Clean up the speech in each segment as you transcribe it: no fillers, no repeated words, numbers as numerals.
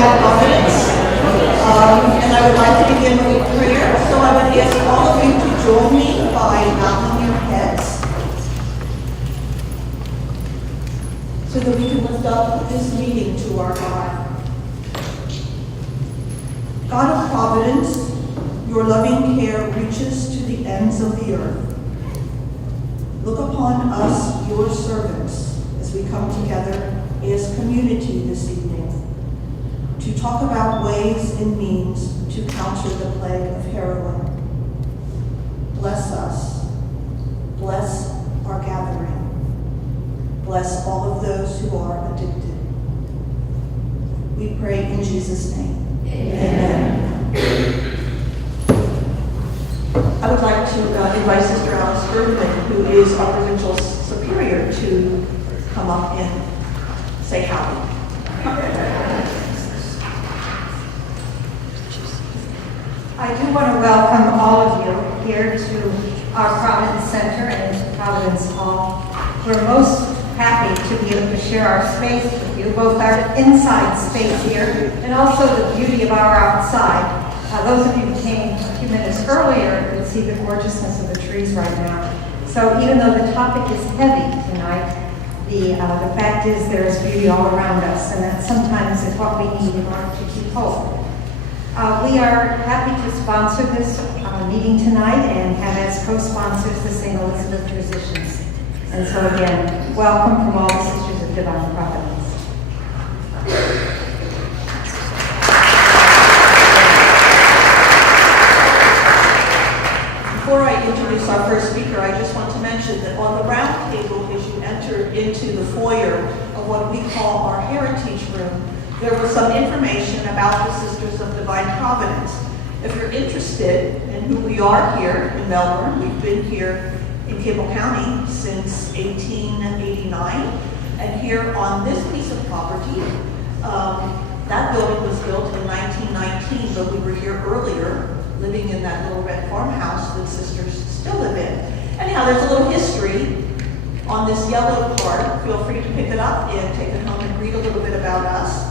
divine providence. And I would like to begin with a prayer. So I would ask all of you to join me by bowing your heads so that we can lift up this meeting to our God. God of providence, your loving care reaches to the ends of the earth. Look upon us, your servants, as we come together as community this evening to talk about ways and means to counter the plague of heroin. Bless us. Bless our gathering. Bless all of those who are addicted. We pray in Jesus' name. Amen. I would like to invite Sister Alice Bergman, who is our provincial superior, to come up and say howdy. I do want to welcome all of you here to our Providence Center and to Providence Hall. We're most happy to be able to share our space with you, both our inside space here and also the beauty of our outside. Those of you who came a few minutes earlier could see the gorgeousness of the trees right now. So even though the topic is heavy tonight, the fact is there is beauty all around us, and that sometimes is what we need in order to keep hope. We are happy to sponsor this meeting tonight and have as co-sponsors the St. Elizabeth Physicians. And so again, welcome from all the Sisters of Divine Providence. Before I introduce our first speaker, I just want to mention that on the round table, as you enter into the foyer of what we call our Heritage Room, there was some information about the Sisters of Divine Providence. If you're interested in who we are here in Melbourne, we've been here in Cable County since 1889, and here on this piece of property, that building was built in 1919, but we were here earlier, living in that little red farmhouse that Sisters still live in. Anyhow, there's a little history on this yellow card. Feel free to pick it up and take it home and read a little bit about us.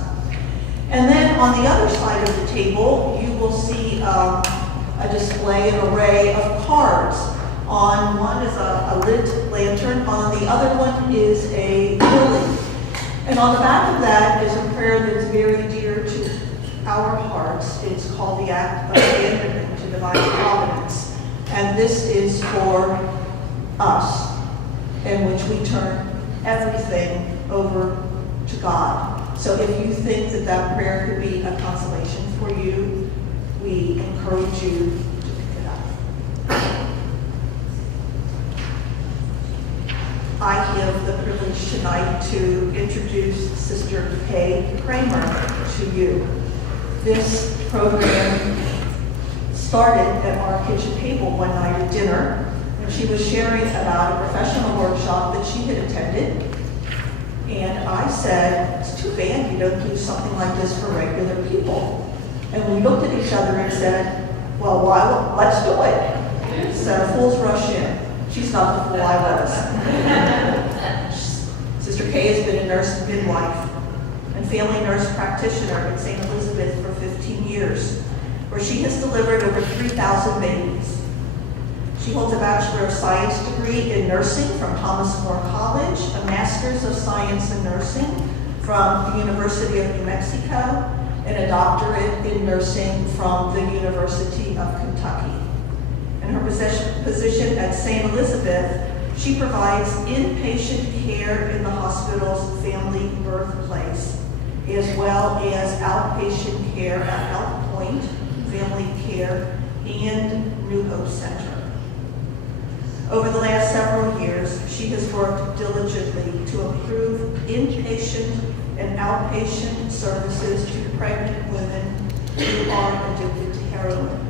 And then on the other side of the table, you will see a display, an array of cards. On one is a lit lantern, on the other one is a lily. And on the back of that is a prayer that's very dear to our hearts. It's called the Act of Abandonment to Divine Providence. And this is for us, in which we turn everything over to God. So if you think that that prayer could be a consolation for you, we encourage you to pick it up. I have the privilege tonight to introduce Sister Kay Kramer to you. This program started at our kitchen table one night at dinner, and she was sharing about a professional workshop that she had attended. And I said, it's too bad you don't do something like this for regular people. And we looked at each other and said, well, why? Let's do it. So fools rush in. She's not the fool I was. Sister Kay has been a nurse and midwife and family nurse practitioner at St. Elizabeth for 15 years, where she has delivered over 3,000 babies. She holds a Bachelor of Science degree in nursing from Thomas More College, a Master's of Science in Nursing from the University of New Mexico, and a doctorate in nursing from the University of Kentucky. In her position at St. Elizabeth, she provides inpatient care in the hospital's family birthplace, as well as outpatient care at Health Point, Family Care, and New Hope Center. Over the last several years, she has worked diligently to improve inpatient and outpatient services to pregnant women who are addicted to heroin.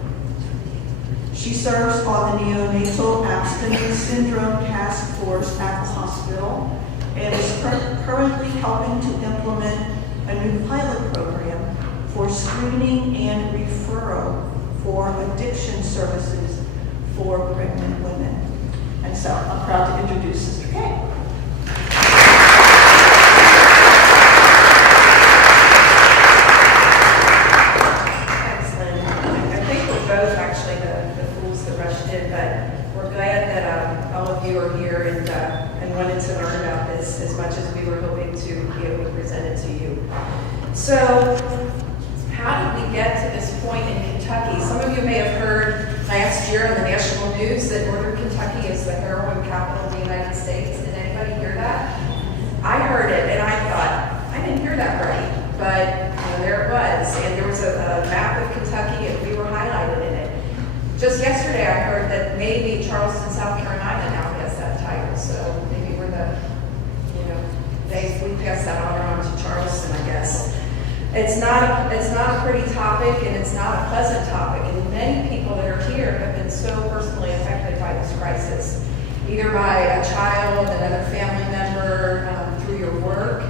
She serves on the Neonatal Abstinence Syndrome Task Force at the hospital and is currently helping to implement a new pilot program for screening and referral for addiction services for pregnant women. And so I'm proud to introduce Sister Kay. you. So, how did we get to this point in Kentucky? Some of you may have heard last year in the national news that Northern Kentucky is the heroin capital of the United States. Did anybody hear that? I heard it and I thought, I didn't hear that right, but there it was. And there was a map of Kentucky and we were highlighted in it. Just yesterday I heard that maybe Charleston, South Carolina now has that title. So maybe we're we passed that honor on to Charleston, I guess. It's not a pretty topic and it's not a pleasant topic. And many people that are here have been so personally affected by this crisis, either by a child, another family member, through your work.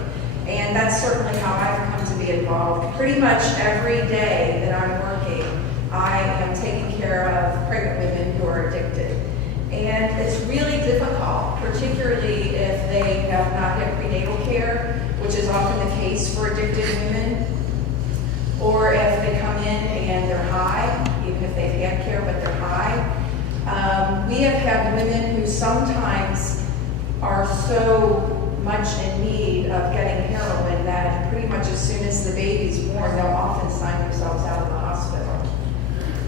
And that's certainly how I've come to be involved. Pretty much every day that I'm working, I am taking care of pregnant women who are addicted. And it's really difficult, particularly if they have not had prenatal care, which is often the case for addicted women, or if they come in and they're high, even if they've had care but they're high. We have had women who sometimes are so much in need of getting heroin that pretty much as soon as the baby's born, they'll often sign themselves out of the hospital.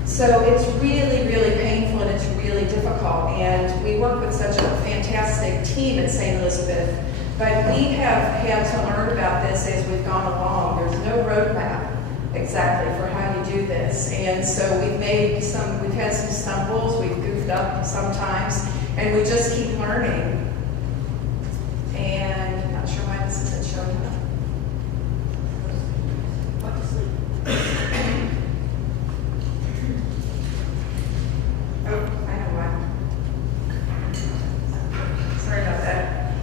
So it's really, really painful and it's really difficult. And we work with such a fantastic team at St. Elizabeth, but we have had to learn about this as we've gone along. There's no roadmap exactly for how you do this. And so we've had some stumbles, we've goofed up sometimes, and we just keep learning. And I'm not sure why this isn't showing up. What to sleep? Oh, I know why. Sorry about that.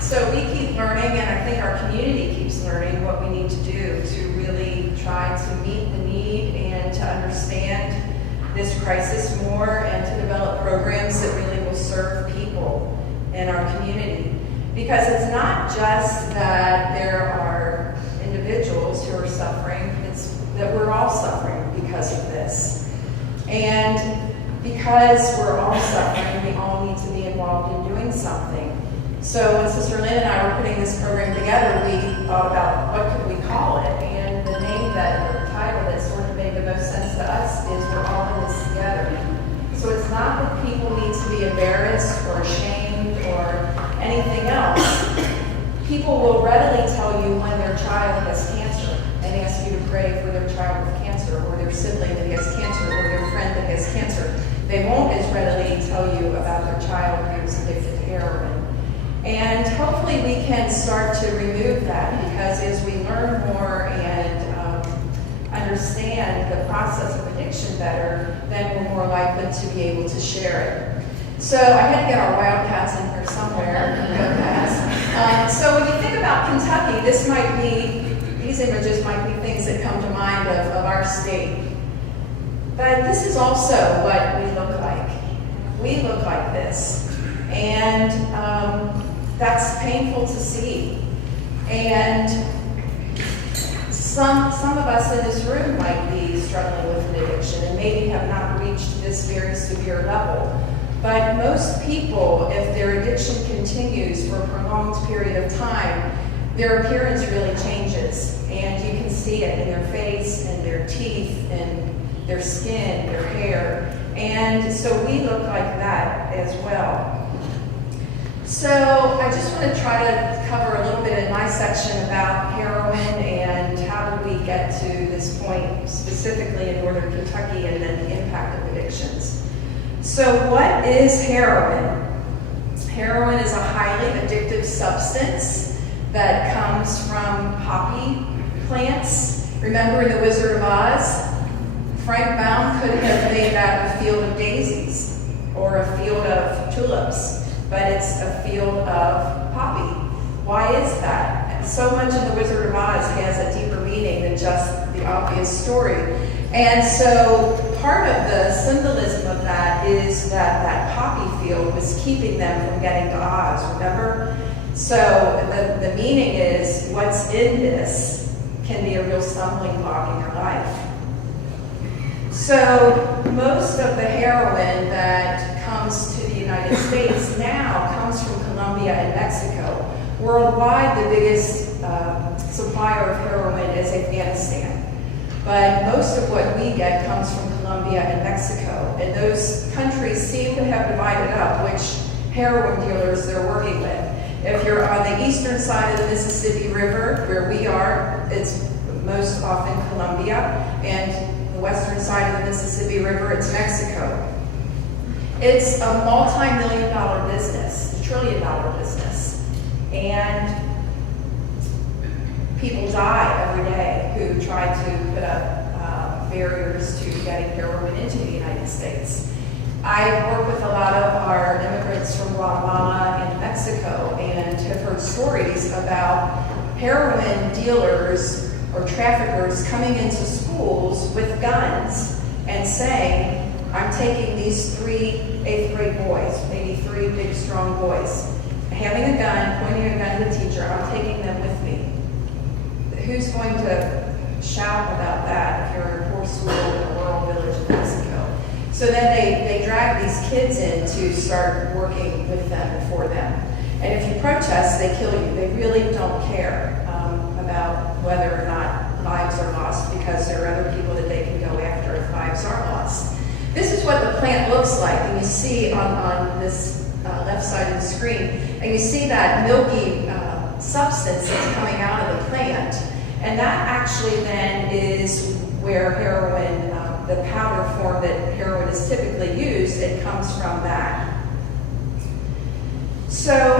So we keep learning, and I think our community keeps learning what we need to do to really try to meet the need and to understand this crisis more and to develop programs that really will serve people in our community. Because it's not just that there are individuals who are suffering, it's that we're all suffering because of this. And because we're all suffering, we all need to be involved in doing something. So when Sister Lynn and I were putting this program together, we thought about what could we call it, and the name or the title that sort of made the most sense to us is We're All in This Together. So it's not that people need to be embarrassed or ashamed or anything else. People will readily tell you when their child has cancer and ask you to pray for their child with cancer, or their sibling that has cancer, or their friend that has cancer. They won't as readily tell you about their child who's addicted to heroin. And hopefully we can start to remove that, because as we learn more and understand the process of addiction better, then we're more likely to be able to share it. So I had to get our wildcats in here somewhere. So when you think about Kentucky, these images might be things that come to mind of our state. But this is also what we look like. We look like this. And that's painful to see. And some of us in this room might be struggling with an addiction and maybe have not reached this very severe level. But most people, if their addiction continues for a prolonged period of time, their appearance really changes. And you can see it in their face and their teeth and their skin, their hair. And so we look like that as well. So I just want to try to cover a little bit in my section about heroin and how did we get to this point specifically in Northern Kentucky and then the impact of addictions. So what is heroin? Heroin is a highly addictive substance that comes from poppy plants. Remember in The Wizard of Oz? Frank Baum could have made that a field of daisies or a field of tulips, but it's a field of poppy. Why is that? So much of The Wizard of Oz has a deeper meaning than just the obvious story. And so part of the symbolism of that is that that poppy field was keeping them from getting to Oz, remember? So the meaning is what's in this can be a real stumbling block in your life. So most of the heroin that comes to the United States now comes from Colombia Colombia, and Mexico. Worldwide, the biggest supplier of heroin is Afghanistan. But most of what we get comes from Colombia and Mexico. And those countries seem to have divided up which heroin dealers they're working with. If you're on the eastern side of the Mississippi River, where we are, it's most often Colombia, and the western side of the Mississippi River, it's Mexico. It's a multi-million-dollar business, a trillion-dollar business, and people die every day who try to put up barriers to getting heroin into the United States. I work with a lot of our immigrants from Guatemala and Mexico and have heard stories about heroin dealers or traffickers coming into schools with guns and saying, I'm taking these 3 8th grade boys, maybe 3 big strong boys, having a gun, pointing a gun at the teacher, I'm taking them with me. Who's going to shout about that if you're in a poor school in a rural village in Mexico? So then they drag these kids in to start working with them and for them. And if you protest, they kill you. They really don't care about whether or not lives are lost, because there are other people that they can go after if lives are lost. This is what the plant looks like, and you see on this left side of the screen, and you see that milky substance that's coming out of the plant. And that actually then is where heroin, the powder form that heroin is typically used, it comes from that. So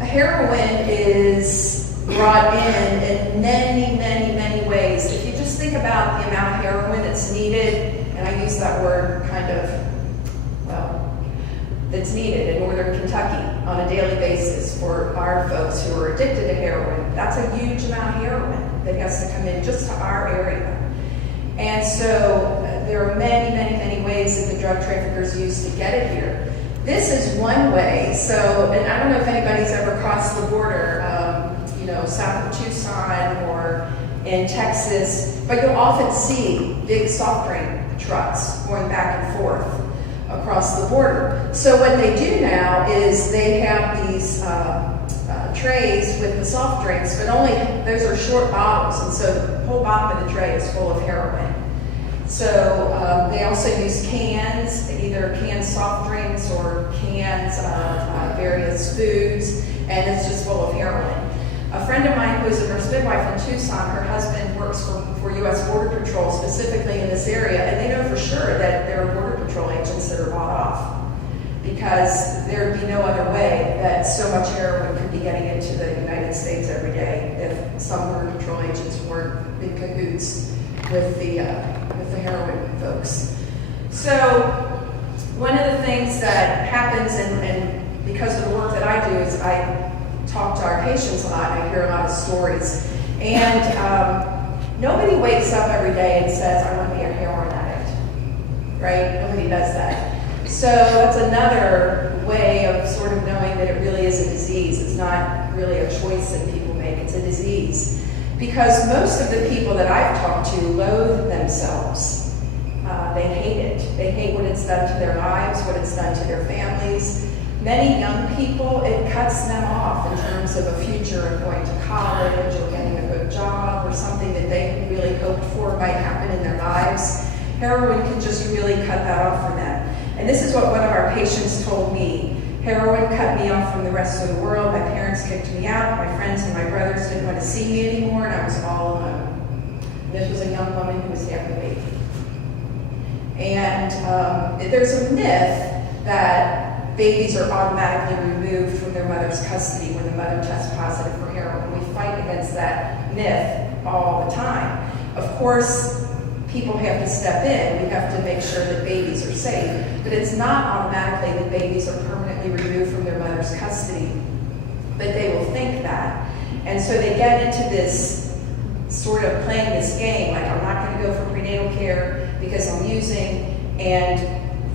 heroin is brought in many, many, many ways. If you just think about the amount of heroin that's needed, and I use that word kind of, well, that's needed in northern Kentucky on a daily basis for our folks who are addicted to heroin, that's a huge amount of heroin that has to come in just to our area. And so there are many, many, many ways that the drug traffickers use to get it here. This is one way. So, and I don't know if anybody's ever crossed the border, south of Tucson or in Texas, but you'll often see big soft drink trucks going back and forth across the border. So what they do now is they have these trays with the soft drinks, but only those are short bottles, and so the whole bottom of the tray is full of heroin. So they also use cans, either canned soft drinks or cans of various foods, and it's just full of heroin. A friend of mine who's a nurse midwife in Tucson, her husband works for U.S. Border Patrol specifically in this area, and they know for sure that there are Border Patrol agents that are bought off, because there would be no other way that so much heroin could be getting into the United States every day if some Border Patrol agents weren't in cahoots with the heroin folks. So one of the things that happens, and because of the work that I do, is I talk to our patients a lot. I hear a lot of stories. And nobody wakes up every day and says, I want to be a heroin addict, right? Nobody does that. So that's another way of sort of knowing that it really is a disease. It's not really a choice that people make, it's a disease. Because most of the people that I've talked to loathe themselves. They hate it. They hate what it's done to their lives, what it's done to their families. Many young people, it cuts them off in terms of a future of going to college or getting a good job or something that they really hoped for might happen in their lives. Heroin can just really cut that off for them. And this is what one of our patients told me. Heroin cut me off from the rest of the world. My parents kicked me out. My friends and my brothers didn't want to see me anymore, and I was all alone. This was a young woman who was half a baby. And there's a myth that babies are automatically removed from their mother's custody when the mother tests positive for heroin. We fight against that myth all the time. Of course, people have to step in. We have to make sure that babies are safe. But it's not automatically that babies are permanently removed from their mother's custody. But they will think that. And so they get into this sort of playing this game, like I'm not going to go for prenatal care because I'm using, and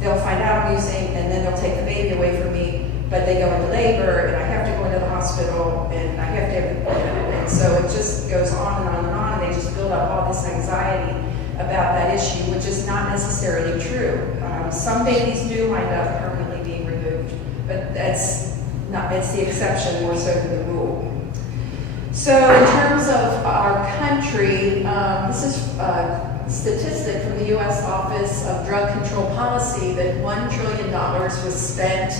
they'll find out I'm using, and then they'll take the baby away from me, but they go into labor, and I have to go into the hospital, and I have to, and so it just goes on and on and on, and they just build up all this anxiety about that issue, which is not necessarily true. Some babies do wind up permanently being removed, but that's it's the exception more so than the rule. So in terms of our country, this is a statistic from the U.S. Office of Drug Control Policy that $1 trillion was spent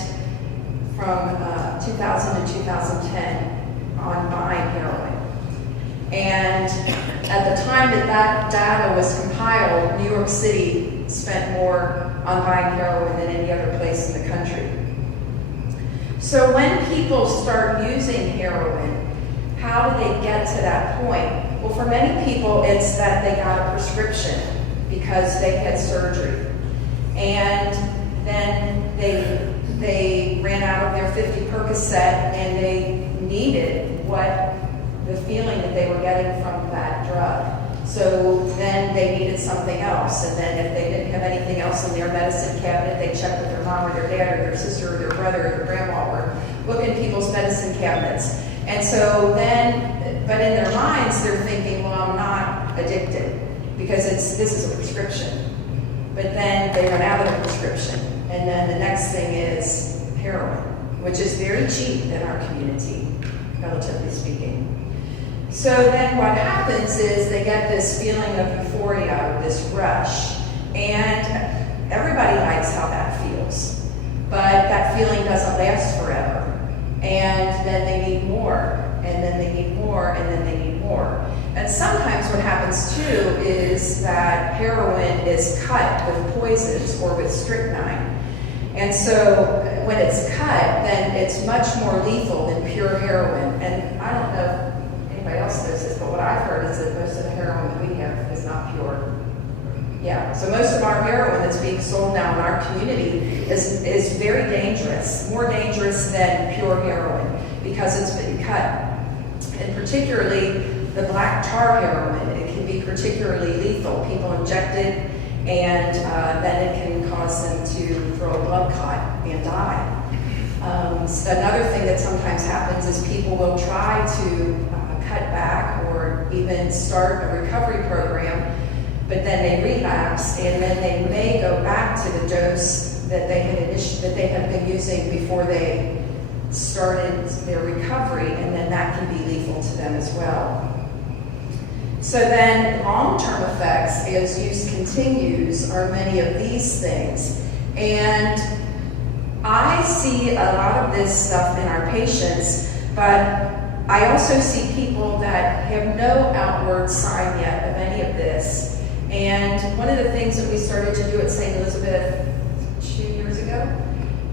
from 2000 to 2010 on buying heroin. And at the time that that data was compiled, New York City spent more on buying heroin than any other place in the country. So when people start using heroin, how do they get to that point? Well, for many people, it's that they got a prescription because they had surgery. And then they ran out of their 50 Percocet and they needed the feeling that they were getting from that drug. So then they needed something else. And then if they didn't have anything else in their medicine cabinet, they checked with their mom or their dad or their sister or their brother or their grandma or look in people's medicine cabinets. And so then, but in their minds, they're thinking, well, I'm not addicted because this is a prescription. But then they run out of the prescription. And then the next thing is heroin, which is very cheap in our community, relatively speaking. So then what happens is they get this feeling of euphoria, or this rush, and everybody likes how that feels. But that feeling doesn't last forever. And then they need more, and then they need more, and then they need more. And sometimes what happens too is that heroin is cut with poisons or with strychnine. And so when it's cut, then it's much more lethal than pure heroin. And I don't know if anybody else knows this, but what I've heard is that most of the heroin that we have is not pure. Yeah, so most of our heroin that's being sold now in our community is very dangerous, more dangerous than pure heroin because it's been cut. And particularly the black tar heroin, it can be particularly lethal. People inject it and then it can cause them to throw a blood clot and die. Another thing that sometimes happens is people will try to cut back or even start a recovery program, but then they relapse, and then they may go back to the dose that they had been using before they started their recovery, and then that can be lethal to them as well. So then long-term effects as use continues are many of these things. And I see a lot of this stuff in our patients, but I also see people that have no outward sign yet of any of this. And one of the things that we started to do at St. Elizabeth 2 years ago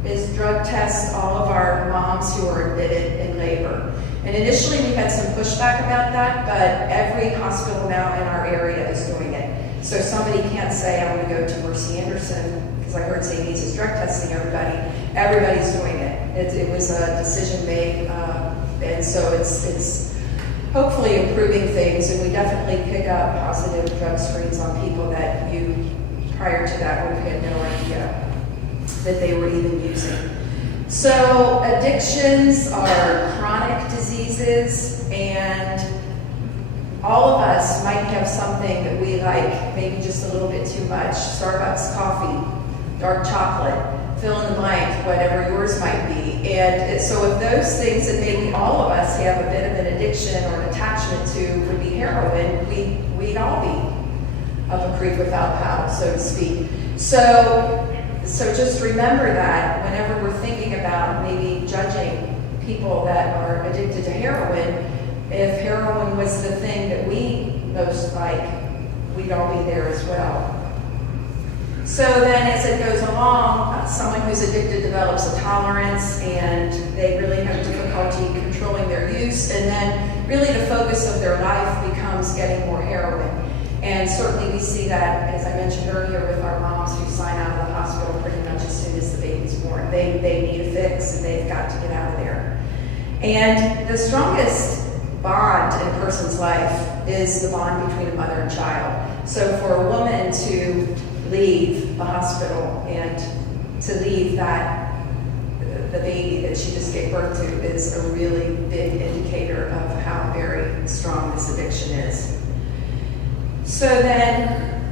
is drug test all of our moms who are admitted in labor. And initially we had some pushback about that, but every hospital now in our area is doing it. So somebody can't say, I'm going to go to Mercy Anderson, because I heard St. Lisa's drug testing everybody. Everybody's doing it. It was a decision made, and so it's hopefully improving things, and we definitely pick up positive drug screens on people that you, prior to that, would have had no idea that they were even using. So addictions are chronic diseases, and all of us might have something that we like, maybe just a little bit too much. Starbucks coffee, dark chocolate, fill in the blank, whatever yours might be. And so if those things that maybe all of us have a bit of an addiction or an attachment to would be heroin, we'd all be up a creek without paddle, so to speak. So just remember that whenever we're thinking about maybe judging people that are addicted to heroin, if heroin was the thing that we most like, we'd all be there as well. So then as it goes along, someone who's addicted develops a tolerance, and they really have difficulty controlling their use, and then really the focus of their life becomes getting more heroin. And certainly we see that, as I mentioned earlier, with our moms who sign out of the hospital pretty much as soon as the baby's born. They need a fix, and they've got to get out of there. And the strongest bond in a person's life is the bond between a mother and child. So for a woman to leave the hospital and to leave the baby that she just gave birth to is a really big indicator of how very strong this addiction is. So then,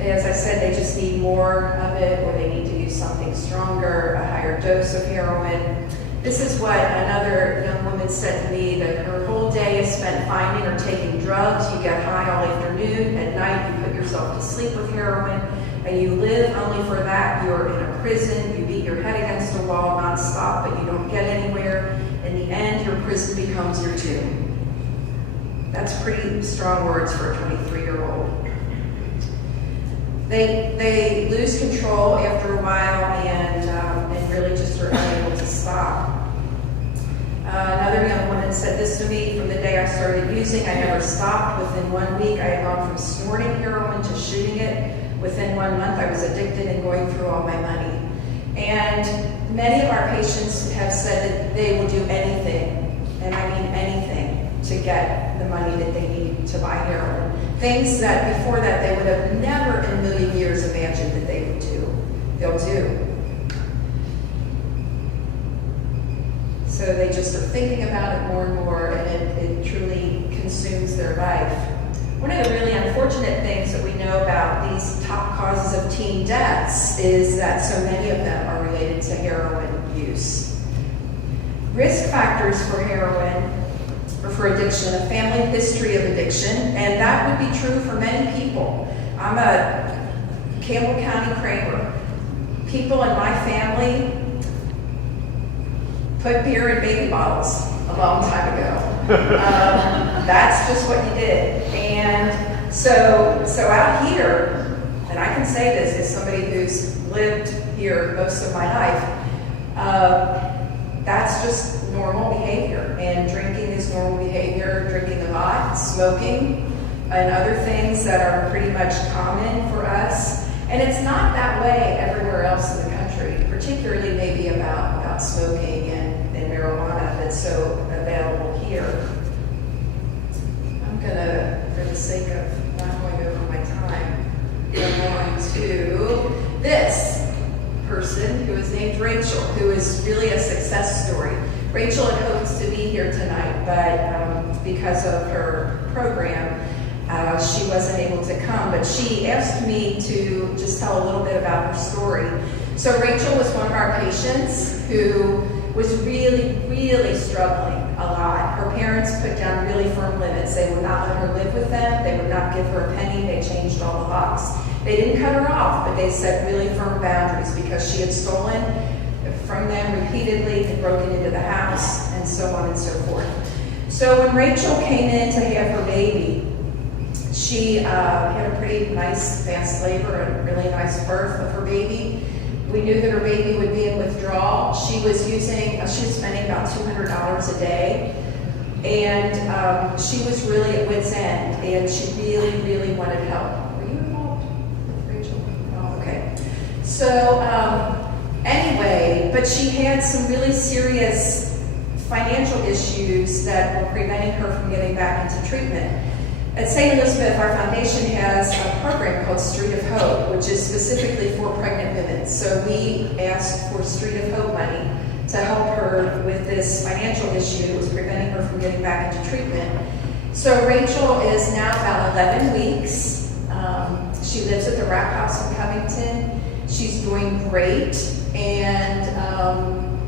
as I said, they just need more of it, or they need to use something stronger, a higher dose of heroin. This is what another young woman said to me, that her whole day is spent finding or taking drugs. You get high all afternoon. At night, you put yourself to sleep with heroin, and you live only for that. You're in a prison. You beat your head against a wall nonstop, but you don't get anywhere. In the end, your prison becomes your tomb. That's pretty strong words for a 23-year-old. They lose control after a while and really just are unable to stop. Another young woman said this to me: from the day I started using, I never stopped. Within 1 week, I had gone from snorting heroin to shooting it. Within 1 month, I was addicted and going through all my money. And many of our patients have said that they will do anything, and I mean anything, to get the money that they need to buy heroin. Things that before that they would have never in a million years imagined that they would do. They'll do. So they just are thinking about it more and more, and it truly consumes their life. One of the really unfortunate things that we know about these top causes of teen deaths is that so many of them are related to heroin use. Risk factors for heroin or for addiction: a family history of addiction, and that would be true for many people. I'm a Campbell County Kramer. People in my family put beer in baby bottles a long time ago. That's just what you did. And so out here, and I can say this as somebody who's lived here most of my life, that's just normal behavior. And drinking is normal behavior, drinking a lot, smoking, and other things that are pretty much common for us. And it's not that way everywhere else in the country, particularly maybe about smoking and marijuana that's so available here. I'm gonna, for the sake of not going over my time, go on to this person who is named Rachel, who is really a success story. Rachel had hoped to be here tonight, but because of her program, she wasn't able to come, but she asked me to just tell a little bit about her story. So Rachel was one of our patients who was really, really struggling a lot. Her parents put down really firm limits. They would not let her live with them. They would not give her a penny. They changed all the locks. They didn't cut her off, but they set really firm boundaries because she had stolen from them repeatedly, had broken into the house, and so on and so forth. So when Rachel came in to have her baby, she had a pretty nice fast labor and really nice birth of her baby. We knew that her baby would be in withdrawal. She was spending about $200 a day. And she was really at wit's end, and she really, really wanted help. Were you involved with Rachel? Oh, okay. So anyway, but she had some really serious financial issues that were preventing her from getting back into treatment. At St. Elizabeth, our foundation has a program called Street of Hope, which is specifically for pregnant women. So we asked for Street of Hope money to help her with this financial issue that was preventing her from getting back into treatment. So Rachel is now about 11 weeks. She lives at the Wrap House in Covington. She's doing great, and I'm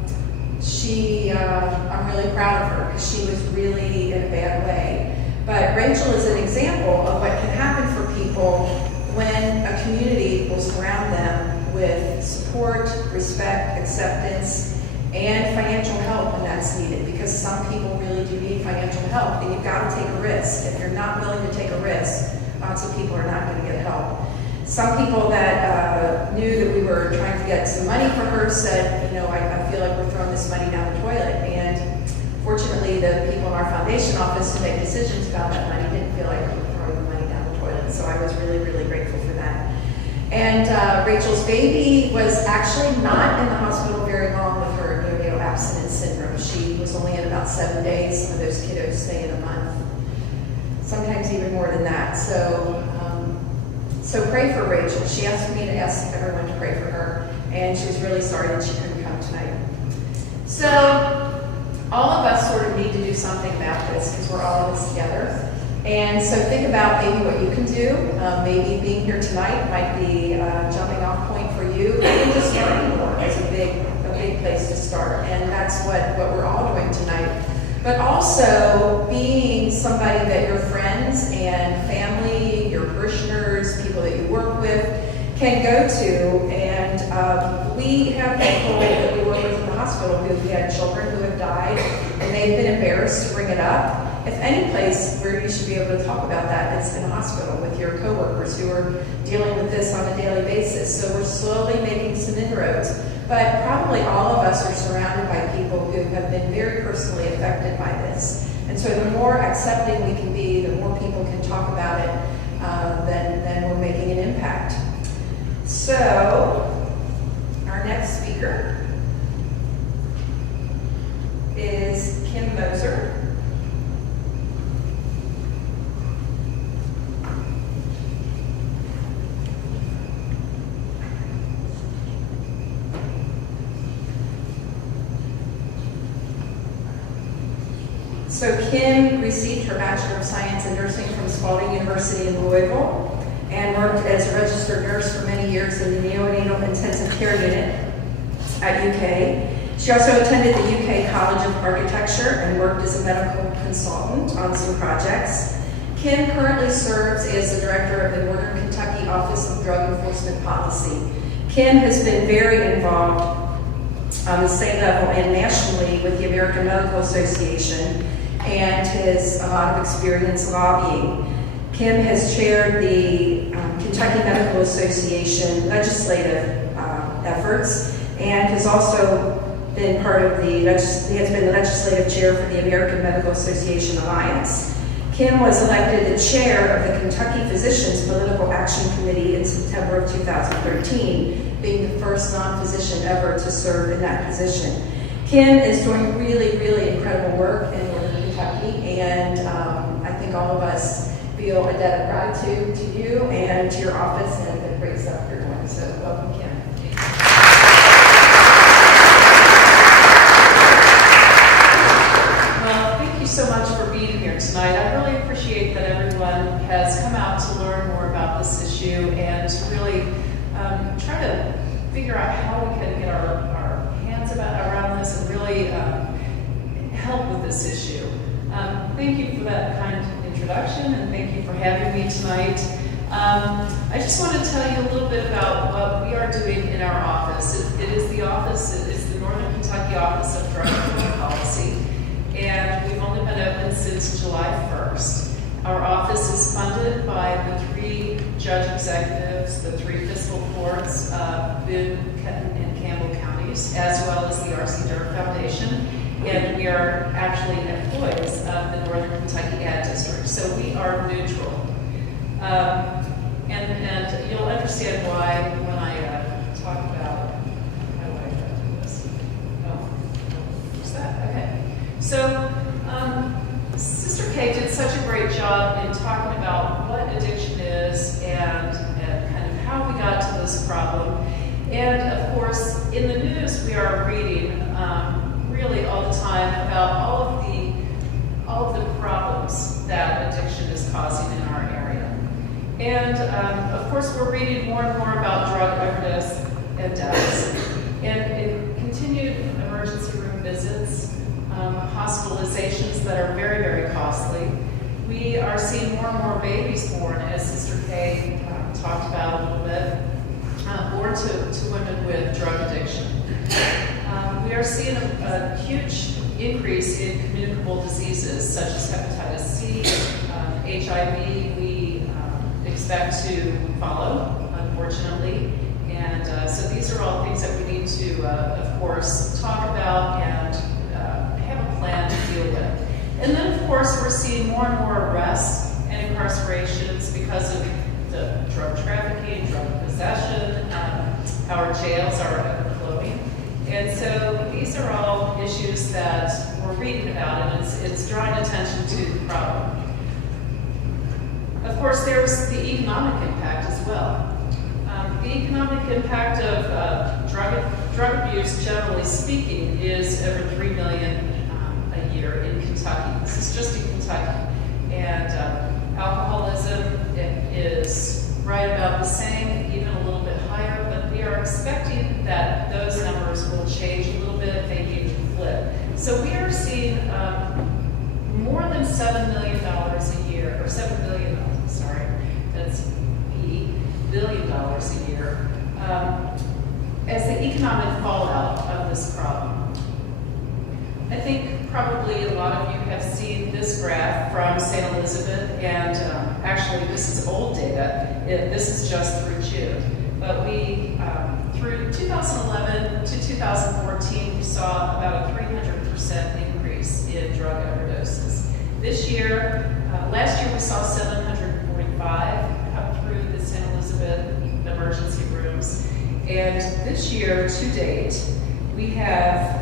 really proud of her because she was really in a bad way. But Rachel is an example of what can happen for people when a community will surround them with support, respect, acceptance, and financial help when that's needed, because some people really do need financial help, and you've got to take a risk. If you're not willing to take a risk, lots of people are not going to get help. Some people that knew that we were trying to get some money for her said, I feel like we're throwing this money down the toilet. And fortunately, the people in our foundation office who make decisions about that money didn't feel like we were throwing the money down the toilet. So I was really, really grateful for that. And Rachel's baby was actually not in the hospital very long with her neonatal abstinence syndrome. She was only in about 7 days. Some of those kiddos stay in a month, sometimes even more than that. So pray for Rachel. She asked me to ask everyone to pray for her, and she was really sorry that she couldn't come tonight. So all of us sort of need to do something about this because we're all in this together. And so think about maybe what you can do. Maybe being here tonight might be a jumping off point for you. Maybe just starting more is a big thing. place to start, and that's what we're all doing tonight. But also being somebody that your friends and family, your parishioners, people that you work with can go to. And we have people that we work with in the hospital who've had children who have died, and they've been embarrassed to bring it up. If any place where you should be able to talk about that, it's in a hospital with your coworkers who are dealing with this on a daily basis. So we're slowly making some inroads. But probably all of us are surrounded by people who have been very personally affected by this. And so the more accepting we can be, the more people can talk about it, then we're making an impact. So our next speaker is Kim Moser. So Kim received her Bachelor of Science in Nursing from Spalding University in Louisville and worked as a registered nurse for many years in the neonatal intensive care unit at UK. She also attended the UK College of Architecture and worked as a medical consultant on some projects. Kim currently serves as the director of the Northern Kentucky Office of Drug Enforcement Policy. Kim has been very involved on the state level and nationally with the American Medical Association, and has a lot of experience lobbying. Kim has chaired the Kentucky Medical Association legislative efforts, and has also been part of the has been the legislative chair for the American Medical Association Alliance. Kim was elected the chair of the Kentucky Physicians Political Action Committee in September of 2013, being the first non-physician ever to serve in that position. Kim is doing really, really incredible work in Northern Kentucky, and I think all of us feel a debt of gratitude to you and to your office and the great stuff you're doing. So welcome, Kim. Well, thank you so much for being here tonight. I really appreciate that everyone has come out to learn more about this issue and to really try to figure out how we can get our hands around this and really help with this issue. Thank you for that kind introduction, and thank you for having me tonight. I just want to tell you a little bit about what we are doing in our office. It is the Northern Kentucky Office of Drug Enforcement Policy, and we've only been open since July 1st. Our office is funded by the 3 judge executives, the 3 fiscal courts, Boone and Campbell counties, as well as the R.C. Durr Foundation. And we are actually employees of the Northern Kentucky Ad District, so we are neutral. And you'll understand why when I talk about how do I do this. Oh, what's that? Okay. So Sister Kay did such a great job in talking about what addiction is and kind of how we got to this problem. And of course, in the news we are reading really all the time about all of the problems that addiction is causing in our area. And of course, we're reading more and more about drug overdose and deaths, and continued emergency room visits, hospitalizations that are very, very costly. We are seeing more and more babies born, as Sister Kay talked about a little bit, born to women with drug addiction. We are seeing a huge increase in communicable diseases such as hepatitis C, HIV. We expect to follow, unfortunately. And so these are all things that we need to, of course, talk about and have a plan to deal with. And then, of course, we're seeing more and more arrests and incarcerations because of the drug trafficking, drug possession. Our jails are overflowing. And so these are all issues that we're reading about, and it's drawing attention to the problem. Of course, there's the economic impact as well. The economic impact of drug abuse, generally speaking, is over $3 million a year in Kentucky. This is just in Kentucky. And alcoholism is right about the same, even a little bit higher, but we are expecting that those numbers will change a little bit of you have seen this graph from St. Elizabeth, and actually this is old data. This is just through June. But we, through 2011 to 2014, we saw about a 300% increase in drug overdoses. This year, last year we saw 745 come through the St. Elizabeth emergency rooms. And this year, to date, we have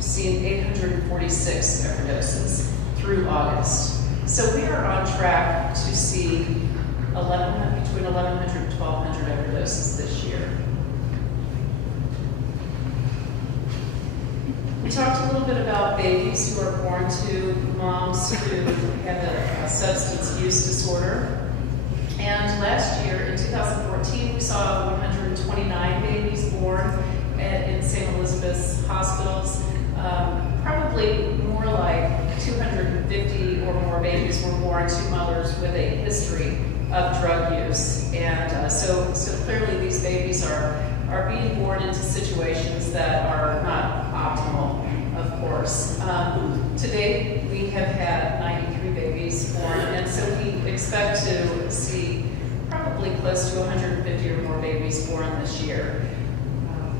seen 846 overdoses through August. So we are on track to see between 1,100 and 1,200 overdoses this year. We talked a little bit about babies who are born to moms who have a substance use disorder. And last year, in 2014, we saw 129 babies born in St. Elizabeth's hospitals. Probably more like 250 or more babies were born to mothers with a history of drug use. And so clearly these babies are being born into situations that are not optimal, of course. To date, we have had 93 babies born, and so we expect to see probably close to 150 or more babies born this year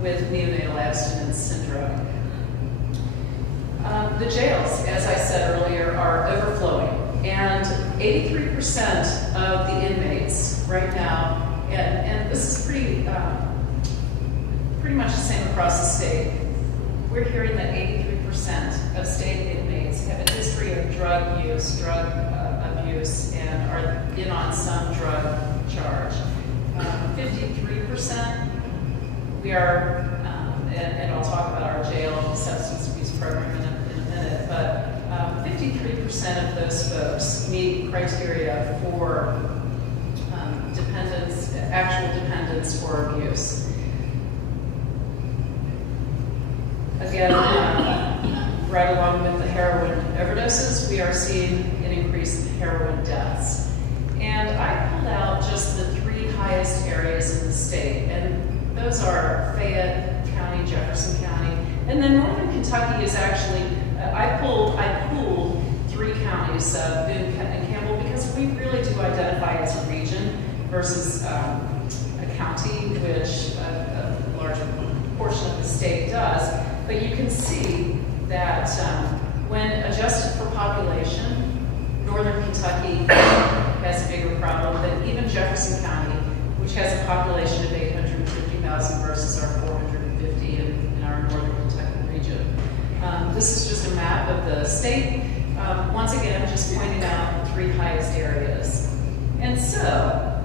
with neonatal abstinence syndrome. The jails, as I said earlier, are overflowing, and 83% of the inmates right now, and this is pretty much the same across the state. We're hearing that 83% of state inmates have a history of drug use, drug abuse, and are in on some drug charge. 53%, we are, and I'll talk about our jail substance abuse program in a minute, but 53% of those folks meet criteria for dependence, actual dependence or abuse. Again, right along with the heroin overdoses, we are seeing an increase in heroin deaths. And I pulled out just the 3 highest areas in the state, and those are Fayette County, Jefferson County, and then Northern Kentucky is actually, I pulled 3 counties, Boone and Campbell, because we really do identify as a region versus a county, which a larger portion of the state does. But you can see that when adjusted for population, Northern Kentucky has a bigger problem than even Jefferson County, which has a population of 850,000 versus our 450 in our Northern Kentucky region. This is just a map of the state. Once again, just pointing out the 3 highest areas. And so,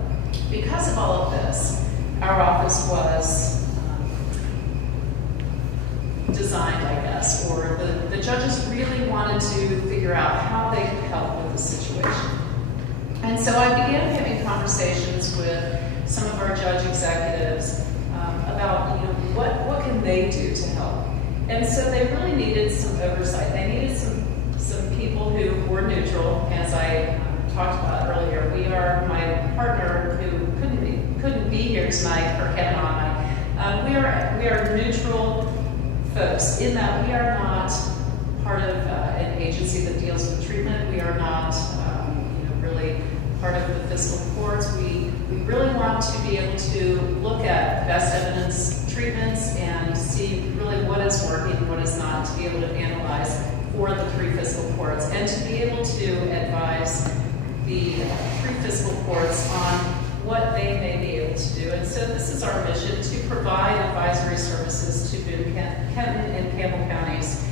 because of all of this, our office was designed, I guess, or the judges really wanted to figure out how they could help with the situation. And so I began having conversations with some of our judge executives about, what can they do to help? And so they really needed some oversight. They needed some people who were neutral, as I talked about earlier. My partner who couldn't be here tonight, or Kevin and I, we are neutral folks in that we are not part of an agency that deals with treatment. We are not really part of the fiscal courts. We really want to be able to look at best evidence treatments and see really what is working, what is not, to be able to analyze for the 3 fiscal courts, and to be able to advise the 3 fiscal courts on what they may be able to do. And so this is our mission, to provide advisory services to Boone, Kenton, and Campbell counties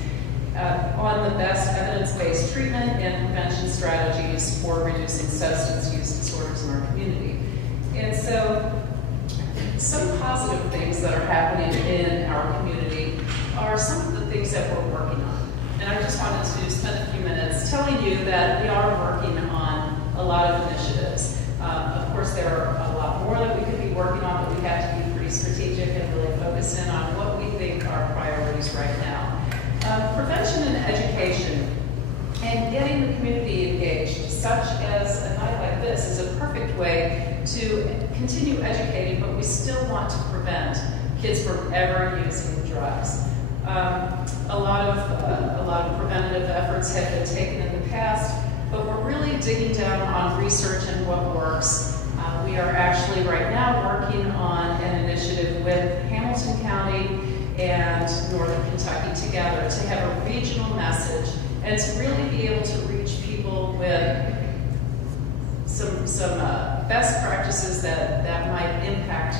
on the best evidence-based treatment and prevention strategies for reducing substance use disorders in our community. And so some positive things that are happening in our community are some of the things that we're working on. And I just wanted to spend a few minutes telling you that we are working on a lot of initiatives. Of course, there are a lot more that we could be working on, but we have to be pretty strategic and really focus in on what we think are priorities right now. Prevention and education, and getting the community engaged, such as a night like this, is a perfect way to continue educating, but we still want to prevent kids from ever using drugs. A lot of preventative efforts have been taken in the past, but we're really digging down on research and what works. We are actually right now working on an initiative with Hamilton County and Northern Kentucky together to have a regional message and to really be able to reach people with some best practices that might impact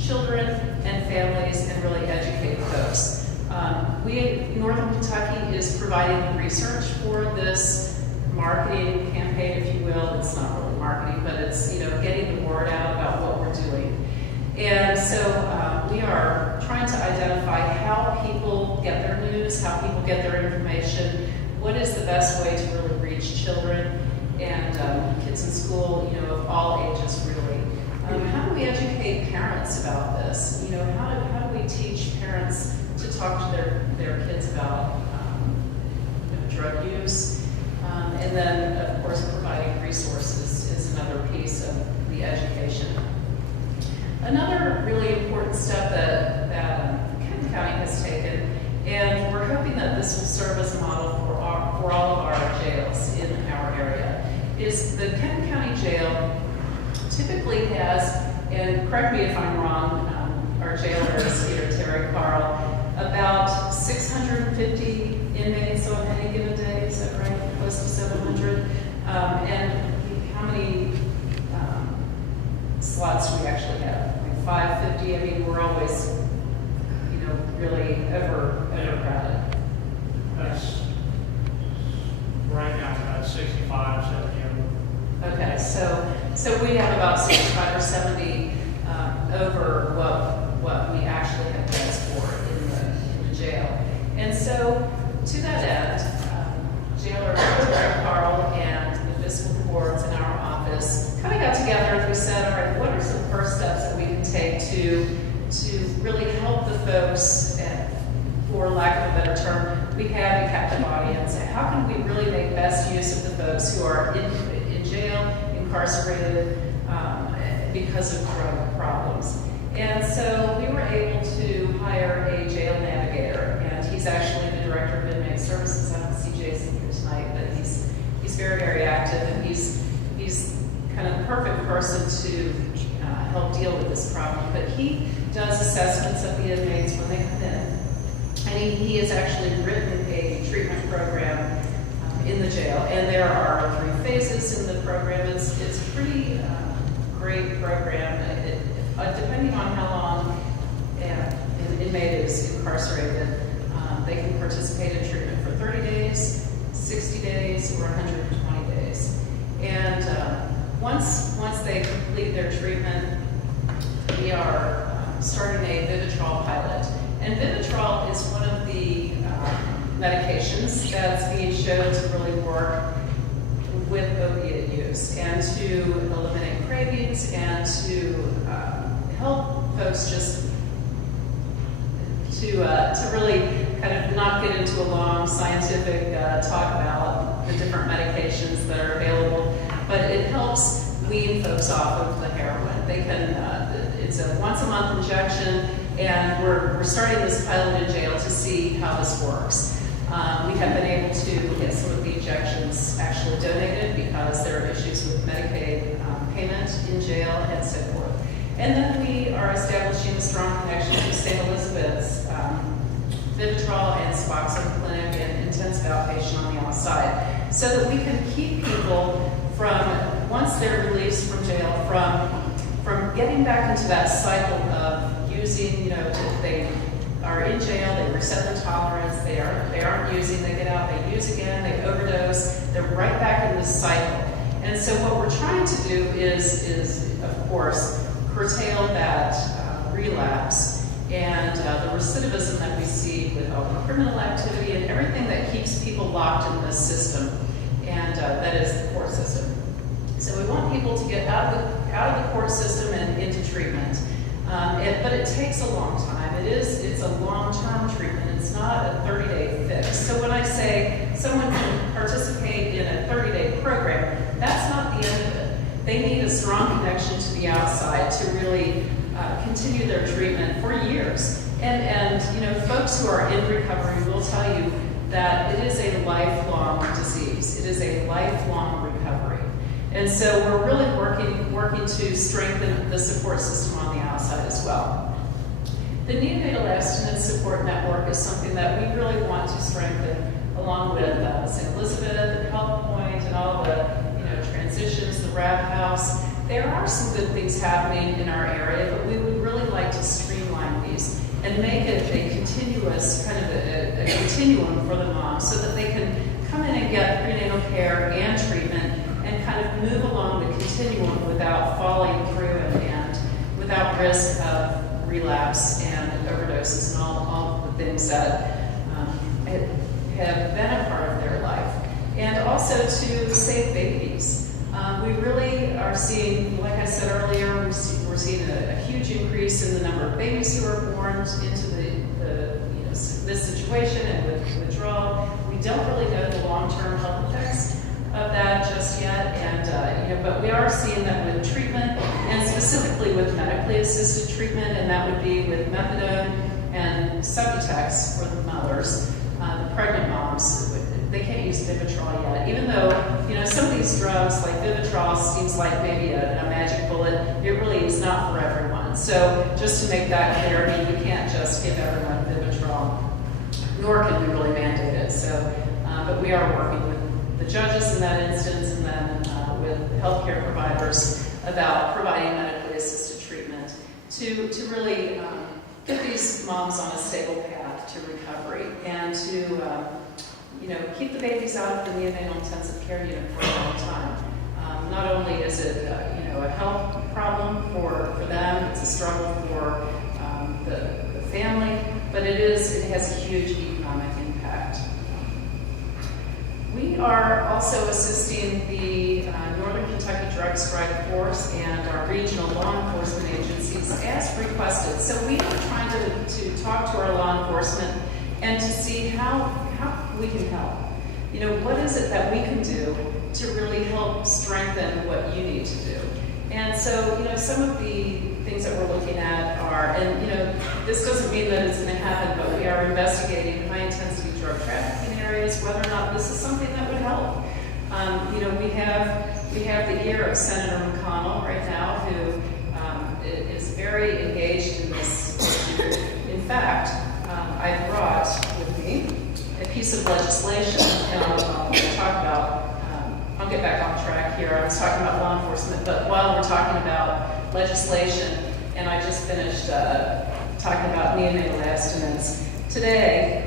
children and families and really educate folks. Northern Kentucky is providing the research for this marketing campaign, if you will. It's not really marketing, but it's getting the word out about what we're doing. And so we are trying to identify how people get their news, how people get their information, what is the best way to really reach children and kids in school, of all ages, really. How do we educate parents about this? How do we teach parents to talk to their kids about drug use? And then, of course, providing resources is another piece of the education. Another really important step that Kenton County has taken, and we're hoping that this will serve as a model for all of our jails in our area, is the Kenton County Jail typically has, and correct me if I'm wrong, our jailer is here, Terry Carl, about 650 inmates on any given day, is that right? Close to 700. And how many slots do we actually have? Like 550? I mean, we're always, really overcrowded. That's right now about 65, 70. Okay, so we have about 65 or 70 over what we actually have beds for in the jail. And so, to that end, Jailer Terry Carl and the fiscal courts in our office kind of got together and we said, all right, what are some first steps that we can take to really help the folks, and for lack of a better term, we have a captive audience. How can we really make best use of the folks who are in jail, incarcerated because of drug problems? And so we were able to hire a jail navigator, and he's actually the director of inmate services. I don't see Jason here tonight, but he's very, very active, and he's kind of the perfect person to help deal with this problem. But he does assessments of the inmates when they come in, and he has actually written a treatment program in the jail, and there are 3 phases in the program. It's a pretty great program. Depending on how long an inmate is incarcerated, they can participate in treatment for 30 days, 60 days, or 120 days. And once they complete their treatment, we are starting a Vivitrol pilot. And Vivitrol is one of the medications that's being shown to really work with opiate use and to eliminate cravings and to help folks just to really kind of not get into a long scientific talk about the different medications that are available, but it helps wean folks off of the heroin. They can, it's a once-a-month injection, and we're starting this pilot in jail to see how this works. We have been able to get some of the injections actually donated because there are issues with Medicaid payment in jail and so forth. And then we are establishing a strong connection to St. Elizabeth's Vivitrol and Suboxone Clinic and intensive outpatient on the outside, so that we can keep people from, once they're released from jail, from getting back into that cycle of using, they are in jail, they reset their tolerance, they aren't using, they get out, they use again, they overdose, they're right back in this cycle. And so what we're trying to do is of course, curtail that relapse and the recidivism that we see with all the criminal activity and everything that keeps people locked in this system, and that is the court system. So we want people to get out of the court system and into treatment. But it takes a long time. It's a long-term treatment. It's not a 30-day fix. So when I say someone can participate in a 30-day program, that's not the end of it. They need a strong connection to the outside to really continue their treatment for years. And folks who are in recovery will tell you that it is a lifelong disease. It is a lifelong recovery. And so we're really working to strengthen the support system on the outside as well. The neonatal abstinence support network is something that we really want to strengthen, along with St. Elizabeth and Health Point and all the transitions, the Rab House. There are some good things happening in our area, but we would really like to streamline these and make it a continuous, kind of a continuum for the moms so that they can come in and get prenatal care and treatment and kind of move along the continuum without falling through and without risk of relapse and overdoses and all the things that have been a part of their life. And also to save babies. We really are seeing, like I said earlier, we're seeing a huge increase in the number of babies who are born into this situation and with withdrawal. We don't really know the long-term health effects of that just yet, and but we are seeing that with treatment, and specifically with medically assisted treatment, and that would be with methadone and Subutex for the mothers, the pregnant moms. They can't use Vivitrol yet, even though some of these drugs like Vivitrol seems like maybe a magic bullet. It really is not for everyone. So just to make that clear, we can't just give everyone Vivitrol, nor can we really mandate it. So, but we are working with the judges in that instance, and then with healthcare providers about providing medically assisted treatment to really get these moms on a stable path to recovery and to keep the babies out of the neonatal intensive care unit for a long time. Not only is it a health problem for them, it's a struggle for the family, but it has a huge economic impact. We are also assisting the Northern Kentucky Drug Strike Force and our regional law enforcement agencies as requested. So we are trying to talk to our law enforcement and to see how we can help. What is it that we can do to really help strengthen what you need to do? And so, some of the things that we're looking at are, and this doesn't mean that it's going to happen, but we are investigating high-intensity drug trafficking areas, whether or not this is something that would help. We have the ear of Senator McConnell right now, who is very engaged in this issue. In fact, I brought with me a piece of legislation, and I'll talk about, I'll get back on track here. I was talking about law enforcement, but while we're talking about legislation, and I just finished talking about neonatal abstinence, today,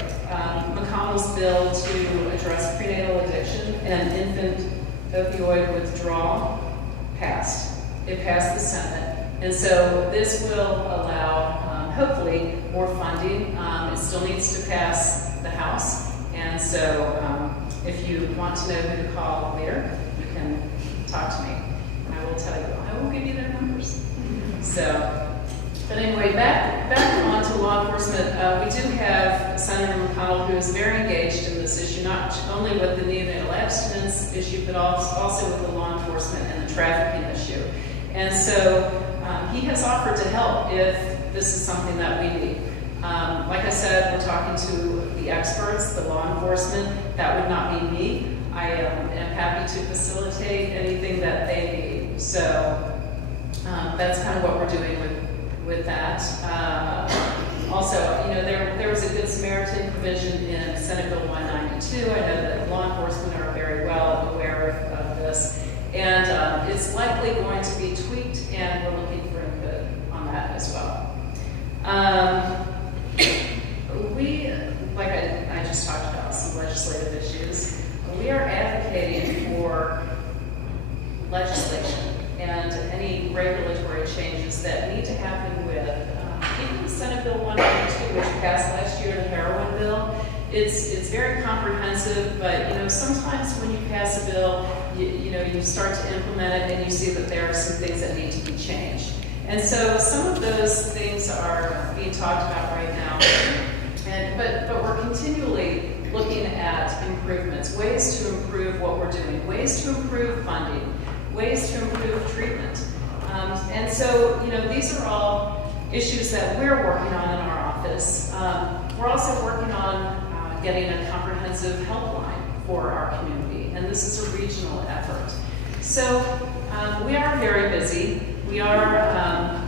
McConnell's bill to address prenatal addiction and infant opioid withdrawal passed. It passed the Senate, and so this will allow, hopefully, more funding. It still needs to pass the House, and so if you want to know who to call later, you can talk to me, and I will tell you. I will give you their numbers. So, but anyway, back on to law enforcement. We do have Senator McConnell, who is very engaged in this issue, not only with the neonatal abstinence issue, but also with the law enforcement and the trafficking issue. And so he has offered to help if this is something that we need. Like I said, we're talking to the experts, the law enforcement. That would not be me. I am happy to facilitate anything that they need. So that's kind of what we're doing with that. Also, there was a Good Samaritan provision in Senate Bill 192. I know that law enforcement are very well aware of this. And it's likely going to be tweaked, and we're looking for input on that as well. Like I just talked about some legislative issues, we are advocating for legislation and any regulatory changes that need to happen with even Senate Bill 192, which passed last year, the Heroin bill. It's very comprehensive, but sometimes when you pass a bill, you start to implement it and you see that there are some things that need to be changed. And so some of those things are being talked about right now, but we're continually looking at improvements, ways to improve what we're doing, ways to improve funding, ways to improve treatment. And so, these are all issues that we're working on in our office. We're also working on getting a comprehensive helpline for our community, and this is a regional effort. So we are very busy. We are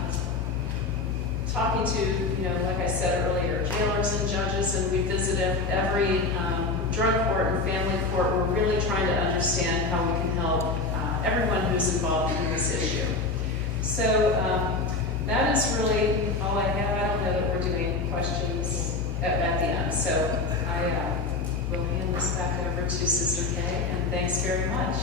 talking to, like I said earlier, jailers and judges, and we visited every drug court and family court. We're really trying to understand how we can help everyone who's involved in this issue. So that is really all I have. I don't know that we're doing questions at the end. So I will hand this back over to Sister Kay, and thanks very much.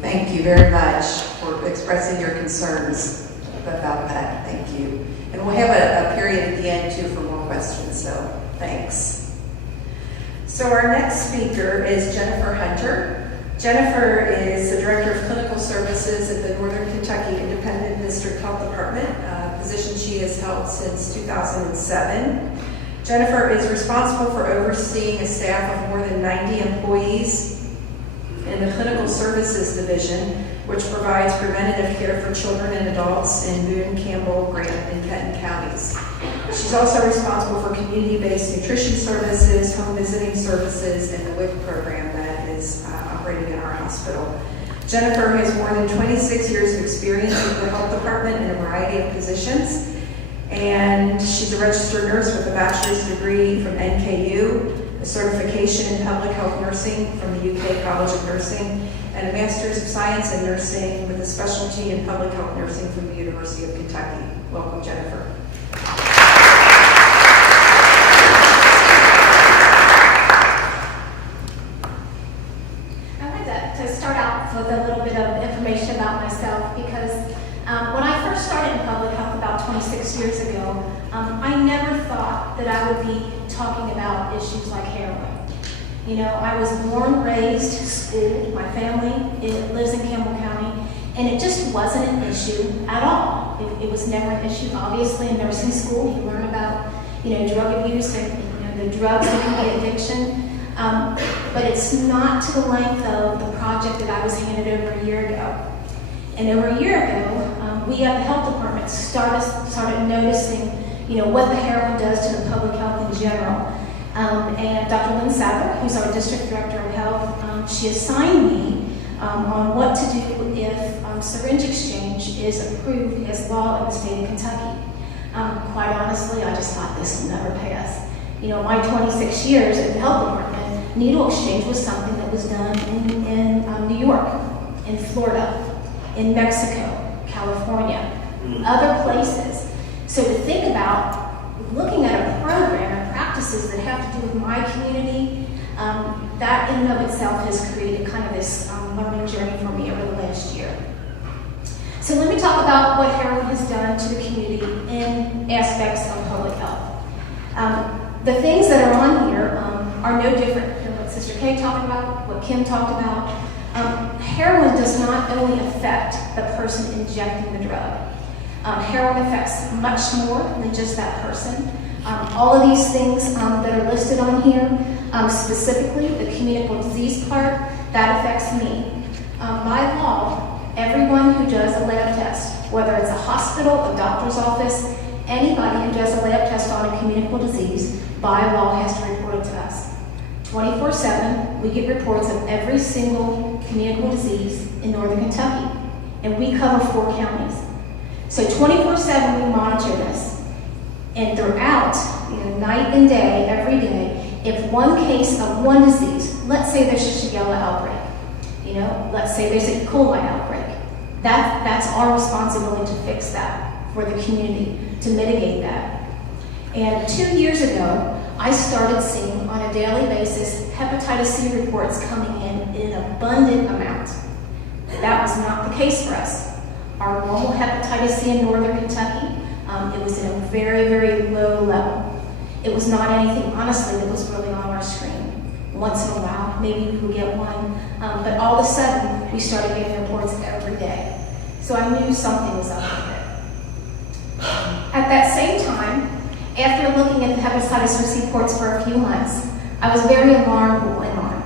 Thank you very much for expressing your concerns about that. Thank you. And we'll have a period at the end too for more questions, so thanks. So our next speaker is Jennifer Hunter. Jennifer is the Director of Clinical Services at the Northern Kentucky Independent District Health Department, a position she has held since 2007. Jennifer is responsible for overseeing a staff of more than 90 employees in the Clinical Services Division, which provides preventative care for children and adults in Boone, Campbell, Grant, and Kenton counties. She's also responsible for community-based nutrition services, home visiting services, and the WIC program that is operating in our hospital. Jennifer has more than 26 years of experience with the health department in a variety of positions, and she's a registered nurse with a bachelor's degree from NKU, a certification in public health nursing from the UK College of Nursing, and a master's of science in nursing with a specialty in public health nursing from the University of Kentucky. Welcome, Jennifer. I'd like to start out with a little bit of information about myself because when I first started in public health about 26 years ago, I never thought that I would be talking about issues like heroin. You know, I was born, raised, schooled, my family lives in Campbell County, and it just wasn't an issue at all. It was never an issue. Obviously, in nursing school, you learn about, drug abuse and the drugs that can be addiction, but it's not to the length of the project that I was handed over a year ago. And over a year ago, we at the health department started noticing, what the heroin does to the public health in general. And Dr. Lynn Sadler, who's our district director of health, she assigned me on what to do if syringe exchange is approved as law in the state of Kentucky. Quite honestly, I just thought this will never pass. You know, my 26 years at the health department, needle exchange was something that was done in New York, in Florida, in Mexico, California, other places. So to think about looking at a program and practices that have to do with my community, that in and of itself has created kind of this learning journey for me over the last year. So let me talk about what Heroin has done to the community in aspects of public health. The things that are on here are no different than what Sister Kay talked about, what Kim talked about. Heroin does not only affect the person injecting the drug. Heroin affects much more than just that person. All of these things that are listed on here, specifically the communicable disease part, that affects me. By law, everyone who does a lab test, whether it's a hospital, a doctor's office, anybody who does a lab test on a communicable disease, by law has to report it to us. 24/7, we get reports of every single communicable disease in northern Kentucky, and we cover 4 counties. So 24/7, we monitor this. And throughout, night and day, every day, if one case of one disease, let's say there's a Shigella outbreak, let's say there's a E. coli outbreak, that's our responsibility to fix that for the community, to mitigate that. And 2 years ago, I started seeing on a daily basis hepatitis C reports coming in an abundant amount. That was not the case for us. Our normal hepatitis C in northern Kentucky, it was in a very, very low level. It was not anything, honestly, that was really on our screen. Once in a while, maybe we would get one, but all of a sudden, we started getting reports every day. So I knew something was up with it. At that same time, after looking at the hepatitis C reports for a few months, I was very alarmed what went on.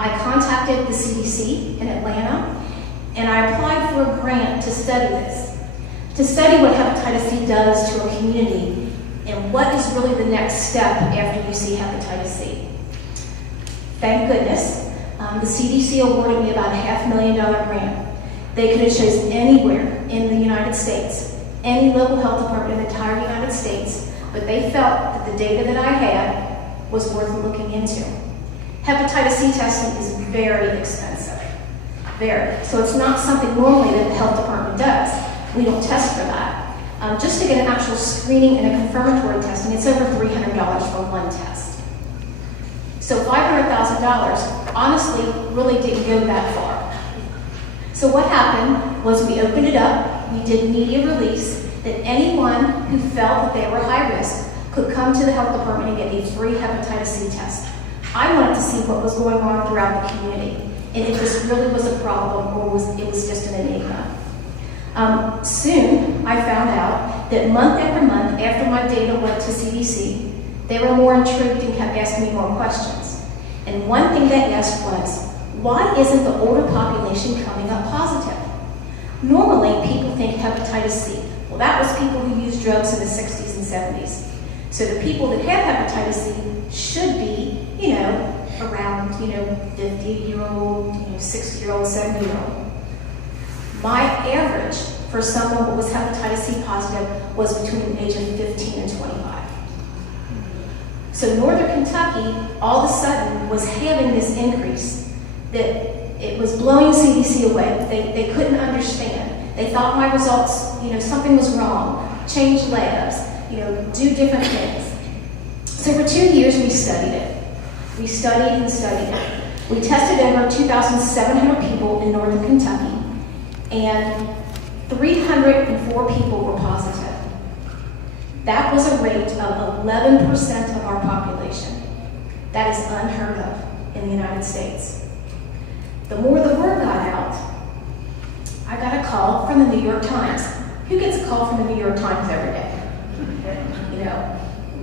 I contacted the CDC in Atlanta, and I applied for a grant to study this, to study what hepatitis C does to a community and what is really the next step after you see hepatitis C. Thank goodness, the CDC awarded me about a $500,000 grant. They could have chosen anywhere in the United States, any local health department in the entire United States, but they felt that the data that I had was worth looking into. Hepatitis C testing is very expensive, very. So it's not something normally that the health department does. We don't test for that. Just to get an actual screening and a confirmatory testing, it's over $300 for one test. So $500,000 honestly really didn't go that far. So what happened was we opened it up, we did media release that anyone who felt that they were high risk could come to the health department and get a free hepatitis C test. I wanted to see what was going on throughout the community, and if this really was a problem or it was just an enigma. Soon, I found out that month after month, after my data went to CDC, they were more intrigued and kept asking me more questions. And one thing they asked was, why isn't the older population coming up positive? Normally, people think hepatitis C. Well, that was people who used drugs in the 60s and 70s. So the people that have hepatitis C should be, around, 50-year-old, 60-year-old, 70-year-old. My average for someone who was hepatitis C positive was between the age of 15 and 25. So Northern Kentucky, all of a sudden, was having this increase that it was blowing CDC away. They couldn't understand. They thought my results, something was wrong. Change labs, do different things. So for 2 years, we studied it. We studied and studied it. We tested over 2,700 people in Northern Kentucky, and 304 people were positive. That was a rate of 11% of our population. That is unheard of in the United States. The more the word got out, I got a call from the New York Times. Who gets a call from the New York Times every day?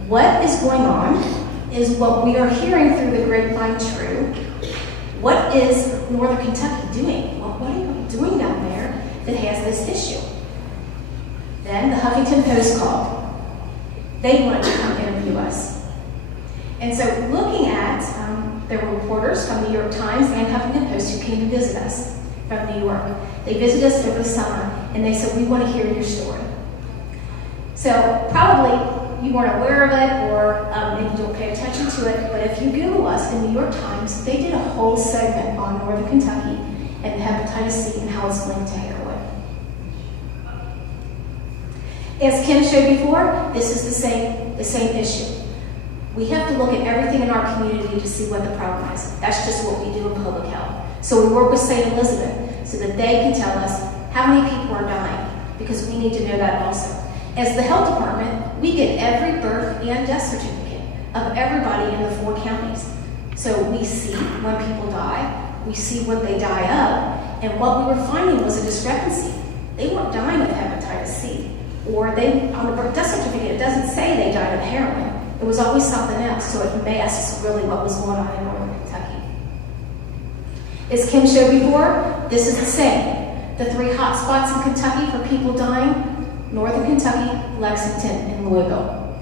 What is going on is what we are hearing through the grapevine true. What is Northern Kentucky doing? What are you doing down there that has this issue? Then the Huffington Post called. They wanted to come interview us. And so looking at, there were reporters from the New York Times and Huffington Post who came to visit us from New York. They visited us over the summer, and they said, we want to hear your story. So probably, you weren't aware of it or maybe you don't pay attention to it, but if you Google us, the New York Times, they did a whole segment on Northern Kentucky and hepatitis C and how it's linked to heroin. As Kim showed before, this is the same issue. We have to look at everything in our community to see what the problem is. That's just what we do in public health. So we work with St. Elizabeth so that they can tell us how many people are dying, because we need to know that also. As the health department, we get every birth and death certificate of everybody in the 4 counties. So we see when people die, we see what they die of, and what we were finding was a discrepancy. They weren't dying of hepatitis C, or on the birth death certificate, it doesn't say they died of heroin. It was always something else, so it masks really what was going on in Northern Kentucky. As Kim showed before, this is the same. The 3 hot spots in Kentucky for people dying: Northern Kentucky, Lexington, and Louisville.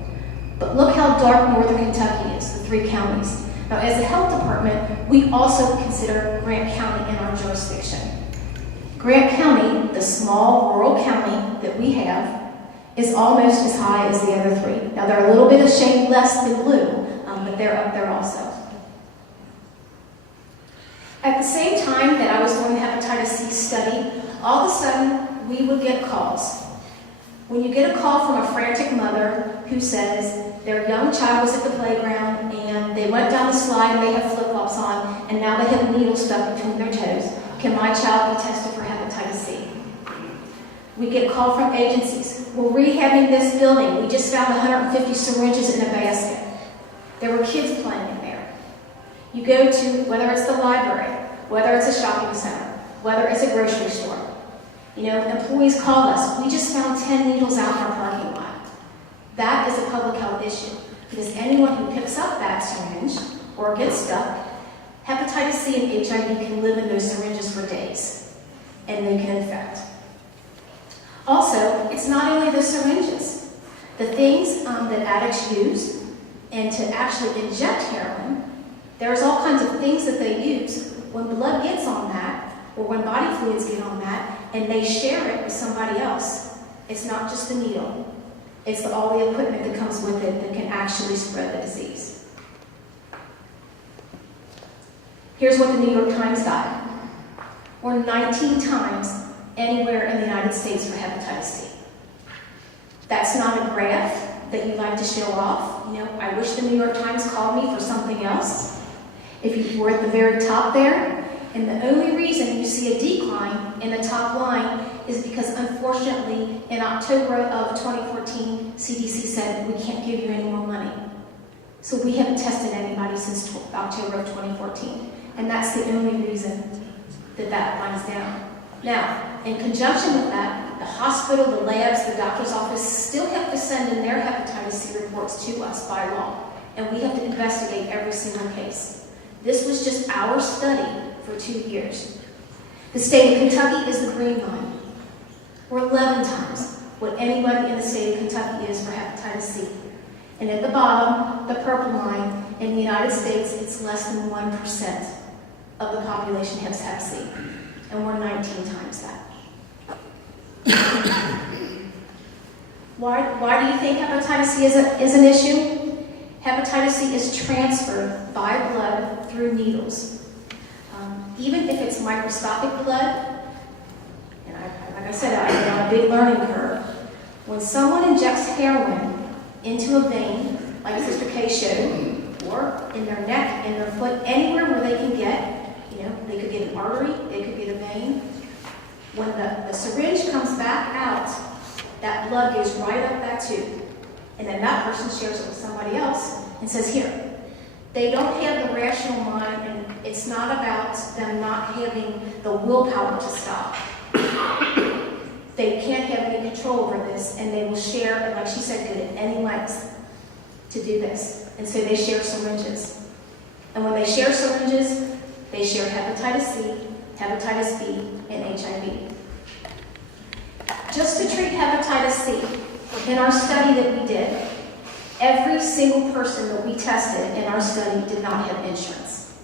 But look how dark Northern Kentucky is, the 3 counties. Now, as a health department, we also consider Grant County in our jurisdiction. Grant County, the small rural county that we have, is almost as high as the other 3. Now, they're a little bit of shade less than blue, but they're up there also. At the same time that I was doing the hepatitis C study, all of a sudden, we would get calls. When you get a call from a frantic mother who says their young child was at the playground and they went down the slide and they have flip-flops on and now they have a needle stuck between their toes, can my child be tested for hepatitis C? We get a call from agencies. We're rehabbing this building. We just found 150 syringes in a basket. There were kids playing in there. You go to, whether it's the library, whether it's a shopping center, whether it's a grocery store. You know, employees call us. We just found 10 needles out in our parking lot. That is a public health issue, because anyone who picks up that syringe or gets stuck, hepatitis C and HIV can live in those syringes for days, and they can infect. Also, it's not only the syringes. The things that addicts use, and to actually inject heroin, there's all kinds of things that they use. When blood gets on that, or when body fluids get on that, and they share it with somebody else, it's not just the needle. It's all the equipment that comes with it that can actually spread the disease. Here's what the New York Times got. We're 19 times anywhere in the United States for hepatitis C. That's not a graph that you like to show off. You know, I wish the New York Times called me for something else. If you were at the very top there, and the only reason you see a decline in the top line is because, unfortunately, in October of 2014, CDC said we can't give you any more money. So we haven't tested anybody since October of 2014. And that's the only reason that that line's down. Now, in conjunction with that, the hospital, the labs, the doctor's office still have to send in their hepatitis C reports to us by law. And we have to investigate every single case. This was just our study for 2 years. The state of Kentucky is the green line. We're 11 times what anybody in the state of Kentucky is for hepatitis C. And at the bottom, the purple line, in the United States, it's less than 1% of the population has hep C. And we're 19 times that. Why do you think hepatitis C is an issue? Hepatitis C is transferred by blood through needles. Even if it's microscopic blood, and like I said, I'm on a big learning curve. When someone injects heroin into a vein, like Sister Kay showed, or in their neck, in their foot, anywhere where they can get, you know, they could get an artery, they could get a vein. When the syringe comes back out, that blood goes right up that tube. And then that person shares it with somebody else and says, here. They don't have the rational mind, and it's not about them not having the willpower to stop. They can't have any control over this, and they will share, and like she said, go to any lengths to do this. And so they share syringes. And when they share syringes, they share hepatitis C, hepatitis B, and HIV. Just to treat hepatitis C, in our study that we did, every single person that we tested in our study did not have insurance.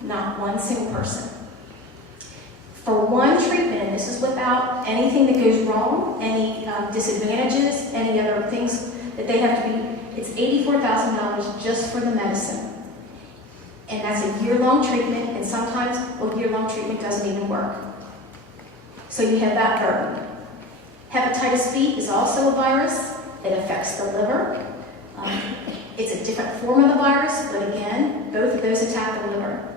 Not one single person. For one treatment, and this is without anything that goes wrong, any disadvantages, any other things that they have to be, it's $84,000 just for the medicine. And that's a year-long treatment, and sometimes a year-long treatment doesn't even work. So you have that burden. Hepatitis B is also a virus. It affects the liver. It's a different form of the virus, but again, both of those attack the liver.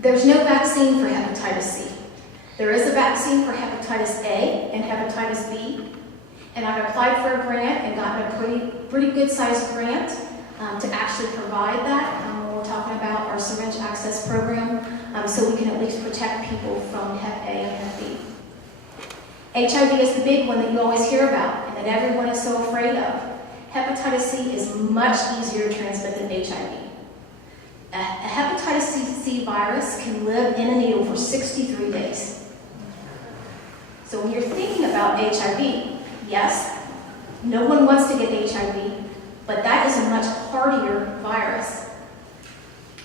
There's no vaccine for hepatitis C. There is a vaccine for hepatitis A and hepatitis B, and I've applied for a grant and gotten a pretty good-sized grant to actually provide that. When we're talking about our syringe access program, so we can at least protect people from Hep A and Hep B. HIV is the big one that you always hear about and that everyone is so afraid of. Hepatitis C is much easier to transmit than HIV. A hepatitis C virus can live in a needle for 63 days. So when you're thinking about HIV, yes, no one wants to get HIV, but that is a much hardier virus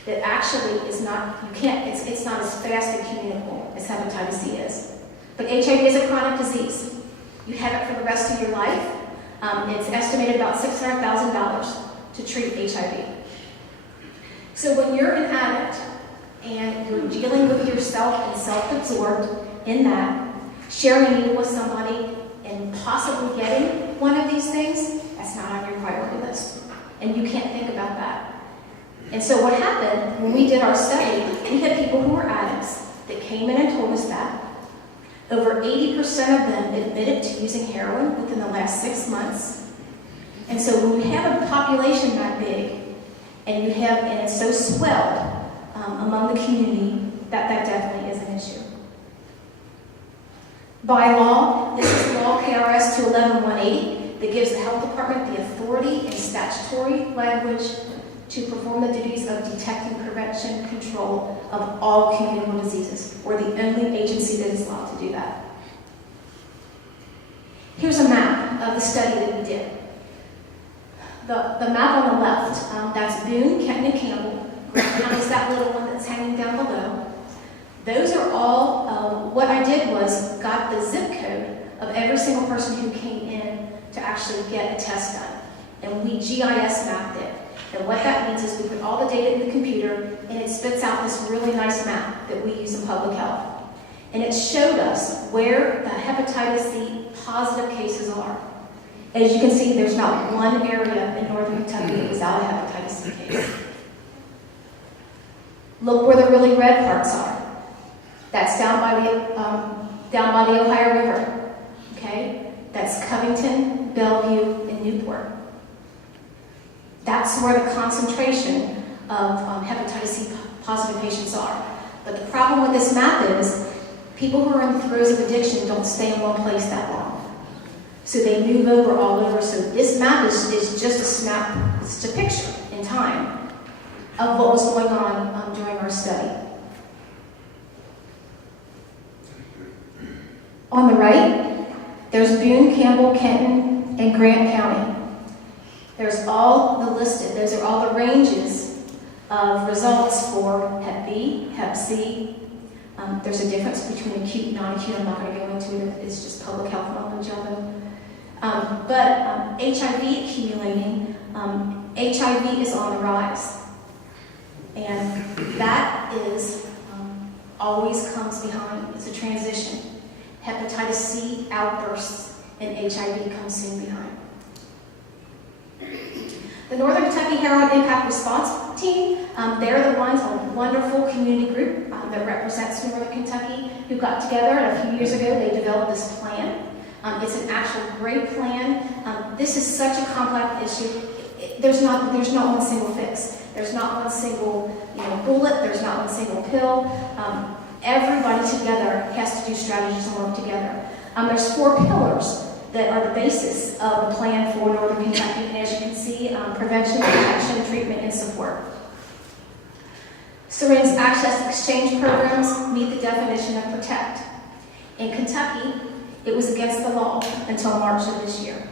that actually is not, it's not as fast and communicable as hepatitis C is. But HIV is a chronic disease. You have it for the rest of your life. It's estimated about $600,000 to treat HIV. So when you're an addict and you're dealing with yourself and self-absorbed in that, sharing a meal with somebody and possibly getting one of these things, that's not on your priority list. And you can't think about that. And so what happened when we did our study, we had people who were addicts that came in and told us that. Over 80% of them admitted to using heroin within the last 6 months. And so when you have a population that big, and it's so swelled among the community, that definitely is an issue. By law, this is Law KRS 211-180 that gives the health department the authority and statutory language to perform the duties of detecting, prevention, control of all communicable diseases. We're the only agency that is allowed to do that. Here's a map of the study that we did. The map on the left, that's Boone, Kenton, and Campbell. Grant County is that little one that's hanging down below. Those are all, what I did was got the zip code of every single person who came in to actually get a test done. And we GIS mapped it. And what that means is we put all the data in the computer, and it spits out this really nice map that we use in public health. And it showed us where the hepatitis C positive cases are. As you can see, there's not one area in northern Kentucky that was out a hepatitis C case. Look where the really red parts are. That's down by the Ohio River. Okay? That's Covington, Bellevue, and Newport. That's where the concentration of hepatitis C positive patients are. But the problem with this map is people who are in the throes of addiction don't stay in one place that long. So they move over all over. So this map is just a snap, it's a picture in time of what was going on during our study. On the right, there's Boone, Campbell, Kenton, and Grant County. There's all the listed, those are all the ranges of results for Hep B, Hep C. There's a difference between acute and non-acute. I'm not going to go into it. It's just public health knowledge of it. But HIV accumulating, HIV is on the rise. And that is always comes behind. It's a transition. Hepatitis C outbursts and HIV comes soon behind. The Northern Kentucky Heroin Impact Response Team, they're the ones, a wonderful community group that represents Northern Kentucky, who got together, and a few years ago they developed this plan. It's an actual great plan. This is such a complex issue. There's not one single fix. There's not one single bullet. There's not one single pill. Everybody together has to do strategies and work together. There's 4 pillars that are the basis of the plan for Northern Kentucky, and as you can see, prevention, protection, treatment, and support. Syringe access exchange programs meet the definition of protect. In Kentucky, it was against the law until March of this year.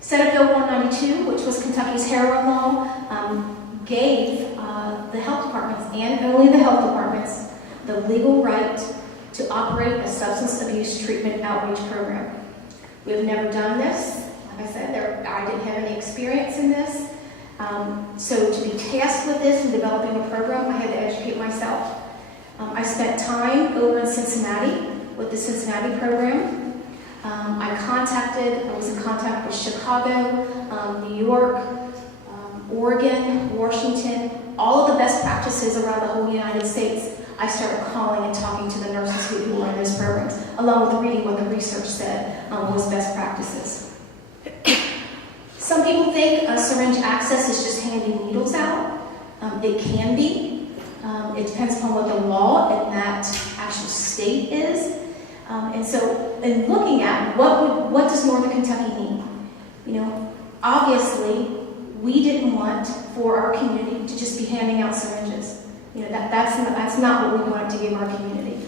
Senate Bill 192, which was Kentucky's heroin law, gave the health departments, and only the health departments, the legal right to operate a substance abuse treatment outreach program. We have never done this. Like I said, I didn't have any experience in this. So to be tasked with this and developing a program, I had to educate myself. I spent time over in Cincinnati with the Cincinnati program. I was in contact with Chicago, New York, Oregon, Washington, all of the best practices around the whole United States. I started calling and talking to the nurses who were in those programs, along with reading what the research said was best practices. Some people think syringe access is just handing needles out. It can be. It depends upon what the law in that actual state is. And so, in looking at what does Northern Kentucky need? You know, obviously, we didn't want for our community to just be handing out syringes. You know, that's not what we wanted to give our community.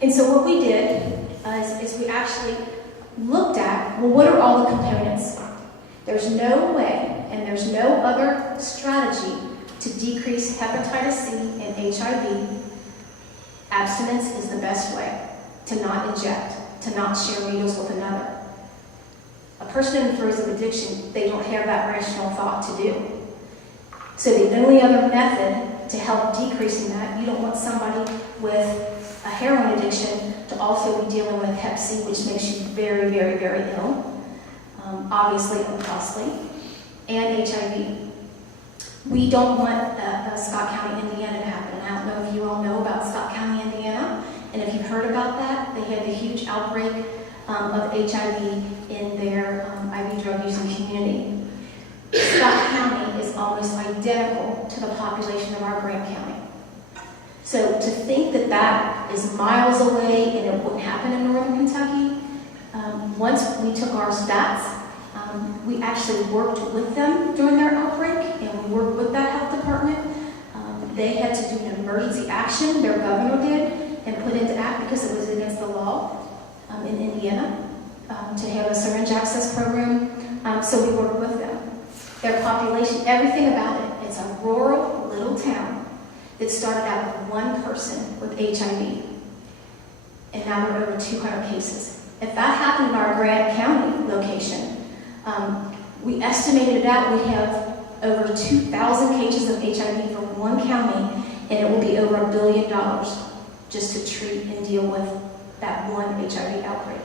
And so what we did is we actually looked at, well, what are all the components? There's no way, and there's no other strategy to decrease hepatitis C and HIV. Abstinence is the best way to not inject, to not share needles with another. A person in throes of addiction, they don't have that rational thought to do. So the only other method to help decreasing that, you don't want somebody with a heroin addiction to also be dealing with Hep C, which makes you very, very, very ill, obviously and costly, and HIV. We don't want Scott County, Indiana to happen. I don't know if you all know about Scott County, Indiana, and if you've heard about that, they had a huge outbreak of HIV in their IV drug using community. Scott County is almost identical to the population of our Grant County. So to think that that is miles away and it wouldn't happen in Northern Kentucky, once we took our stats, we actually worked with them during their outbreak, and we worked with that health department. They had to do an emergency action, their governor did, and put into act because it was against the law in Indiana to have a syringe access program. So we worked with them. Their population, everything about it, it's a rural little town that started out with one person with HIV, and now there are over 200 cases. If that happened in our Grant County location, we estimated it out, we have over 2,000 cases of HIV for one county, and it will be over $1 billion just to treat and deal with that one HIV outbreak.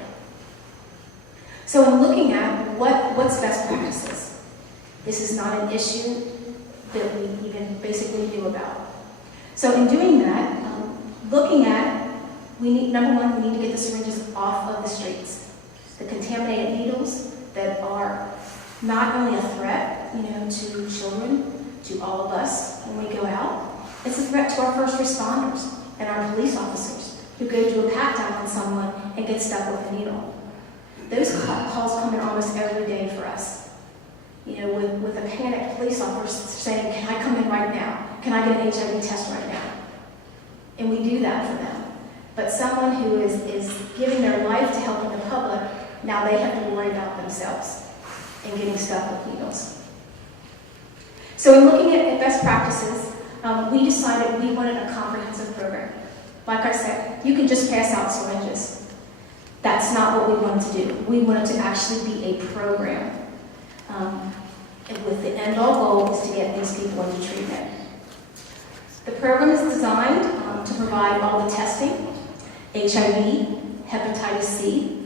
So in looking at what's best practices, this is not an issue that we even basically knew about. So in doing that, looking at, number one, we need to get the syringes off of the streets. The contaminated needles that are not only a threat, to children, to all of us when we go out, it's a threat to our first responders and our police officers who go to a pat down on someone and get stuck with a needle. Those calls come in almost every day for us. With a panicked police officer saying, can I come in right now? Can I get an HIV test right now? And we do that for them. But someone who is giving their life to helping the public, now they have to worry about themselves and getting stuck with needles. So in looking at best practices, we decided we wanted a comprehensive program. Like I said, you can just pass out syringes. That's not what we wanted to do. We wanted to actually be a program. And with the end-all goal is to get these people into treatment. The program is designed to provide all the testing, HIV, hepatitis C,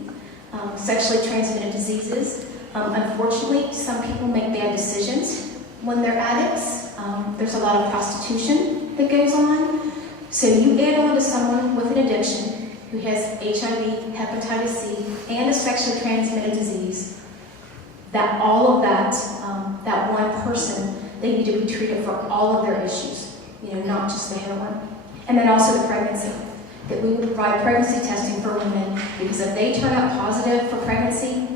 sexually transmitted diseases. Unfortunately, some people make bad decisions when they're addicts. There's a lot of prostitution that goes on. So you add on to someone with an addiction who has HIV, hepatitis C, and a sexually transmitted disease, that all of that, that one person, they need to be treated for all of their issues, not just the heroin. And then also the pregnancy, that we would provide pregnancy testing for women, because if they turn out positive for pregnancy,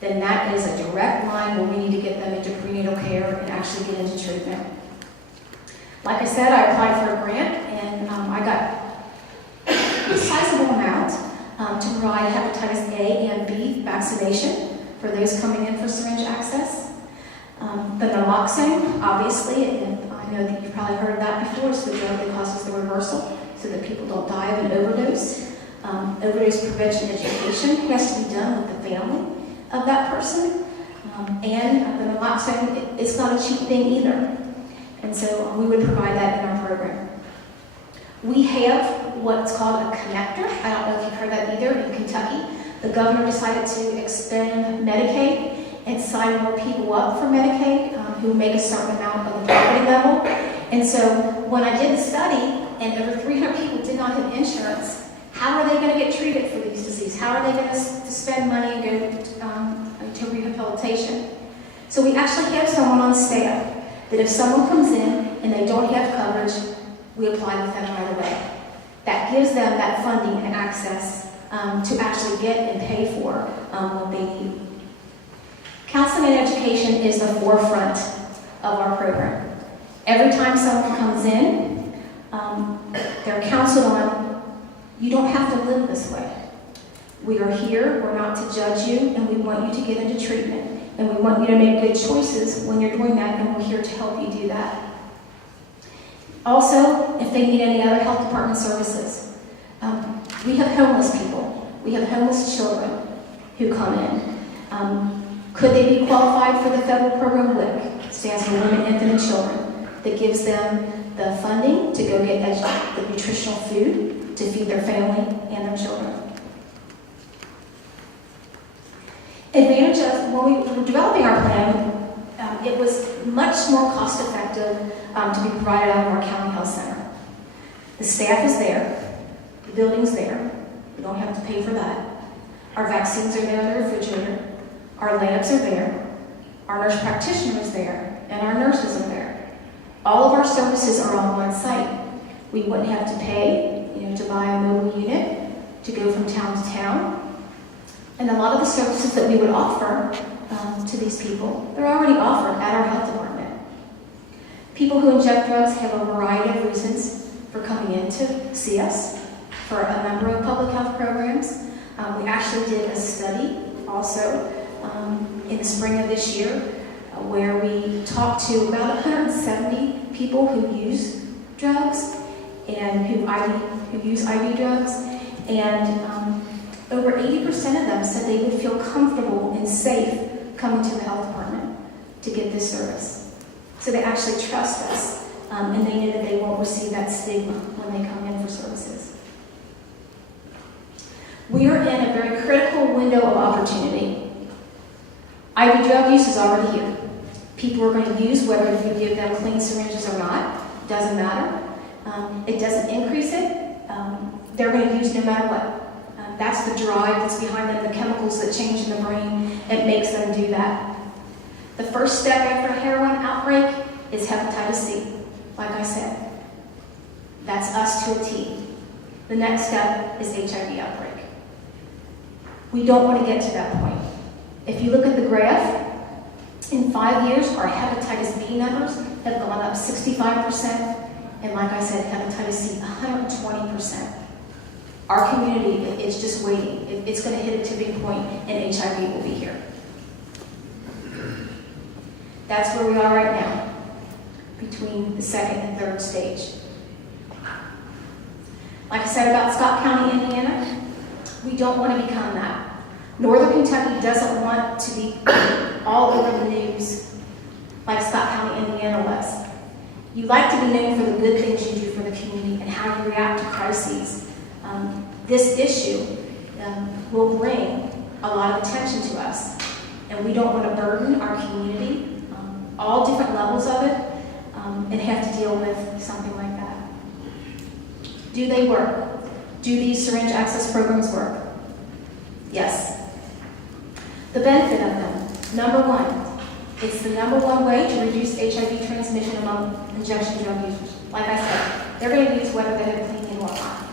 then that is a direct line where we need to get them into prenatal care and actually get into treatment. Like I said, I applied for a grant, and I got a sizable amount to provide hepatitis A and B vaccination for those coming in for syringe access. The naloxone, obviously, and I know that you've probably heard of that before, it's the drug that causes the reversal so that people don't die of an overdose. Overdose prevention education has to be done with the family of that person. But I'm not saying it's not a cheap thing either. And so we would provide that in our program. We have what's called a connector. I don't know if you've heard that either in Kentucky. The governor decided to expand Medicaid and sign more people up for Medicaid who make a certain amount of the poverty level. And so when I did the study and over 300 people did not have insurance, how are they going to get treated for these diseases? How are they going to spend money and go to rehabilitation? So we actually have someone on staff that if someone comes in and they don't have coverage, we apply with them right away. That gives them that funding and access to actually get and pay for what they need. Counseling and education is the forefront of our program. Every time someone comes in, they're counseled on, you don't have to live this way. We are here, we're not to judge you, and we want you to get into treatment. And we want you to make good choices when you're doing that, and we're here to help you do that. Also, if they need any other health department services, we have homeless people. We have homeless children who come in. Could they be qualified for the federal program WIC, stands for Women, Infant, and Children, that gives them the funding to go get the nutritional food to feed their family and their children. Advantage of when we were developing our plan, it was much more cost effective to be provided out of our county health center. The staff is there, the building's there, we don't have to pay for that. Our vaccines are there in the refrigerator, our labs are there, our nurse practitioner is there, and our nurses are there. All of our services are on one site. We wouldn't have to pay, to buy a mobile unit to go from town to town. And a lot of the services that we would offer to these people, they're already offered at our health department. People who inject drugs have a variety of reasons for coming in to see us for a number of public health programs. We actually did a study also in the spring of this year where we talked to about 170 people who use drugs and who use IV drugs, and over 80% of them said they would feel comfortable and safe coming to the health department to get this service. So they actually trust us, and they know that they won't receive that stigma when they come in for services. We are in a very critical window of opportunity. IV drug use is already here. People are going to use whether you give them clean syringes or not. Doesn't matter. It doesn't increase it. They're going to use no matter what. That's the drive that's behind them, the chemicals that change in the brain. It makes them do that. The first step after a heroin outbreak is hepatitis C, like I said. That's us to a T. The next step is HIV outbreak. We don't want to get to that point. If you look at the graph, in 5 years, our hepatitis B numbers have gone up 65%, and like I said, hepatitis C, 120%. Our community is just waiting. It's going to hit a tipping point, and HIV will be here. That's where we are right now, between the second and third stage. Like I said about Scott County, Indiana, we don't want to become that. Northern Kentucky doesn't want to be all over the news like Scott County, Indiana was. You like to be known for the good things you do for the community and how you react to crises. This issue will bring a lot of attention to us, and we don't want to burden our community, all different levels of it, and have to deal with something like that. Do they work? Do these syringe access programs work? Yes. The benefit of them, number one, it's the number one way to reduce HIV transmission among injection drug users. Like I said, they're going to use whether they have clean or not.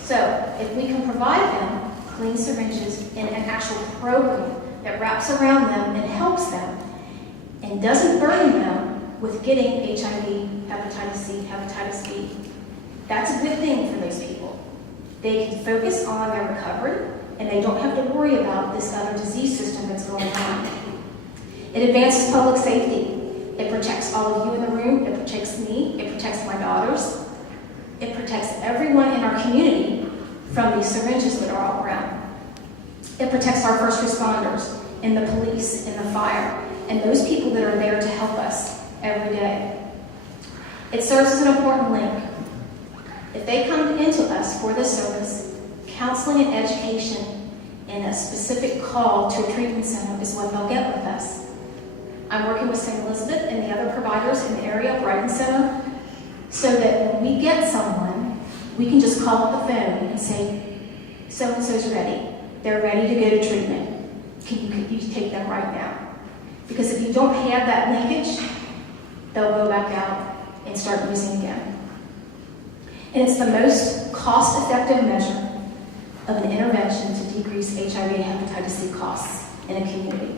So if we can provide them clean syringes in an actual program that wraps around them and helps them and doesn't burden them with getting HIV, hepatitis C, hepatitis B, that's a good thing for those people. They can focus on their recovery, and they don't have to worry about this other disease system that's going on. It advances public safety. It protects all of you in the room. It protects me. It protects my daughters. It protects everyone in our community from these syringes that are all around. It protects our first responders. and the police and the fire and those people that are there to help us every day. It serves as an important link. If they come into us for this service, counseling and education and a specific call to a treatment center is what they'll get with us. I'm working with St. Elizabeth and the other providers in the area of Brighton Center so that when we get someone, we can just call up the phone and say, so-and-so's ready. They're ready to go to treatment. Can you take them right now? Because if you don't have that linkage, they'll go back out and start using again. And it's the most cost-effective measure of an intervention to decrease HIV and hepatitis C costs in a community.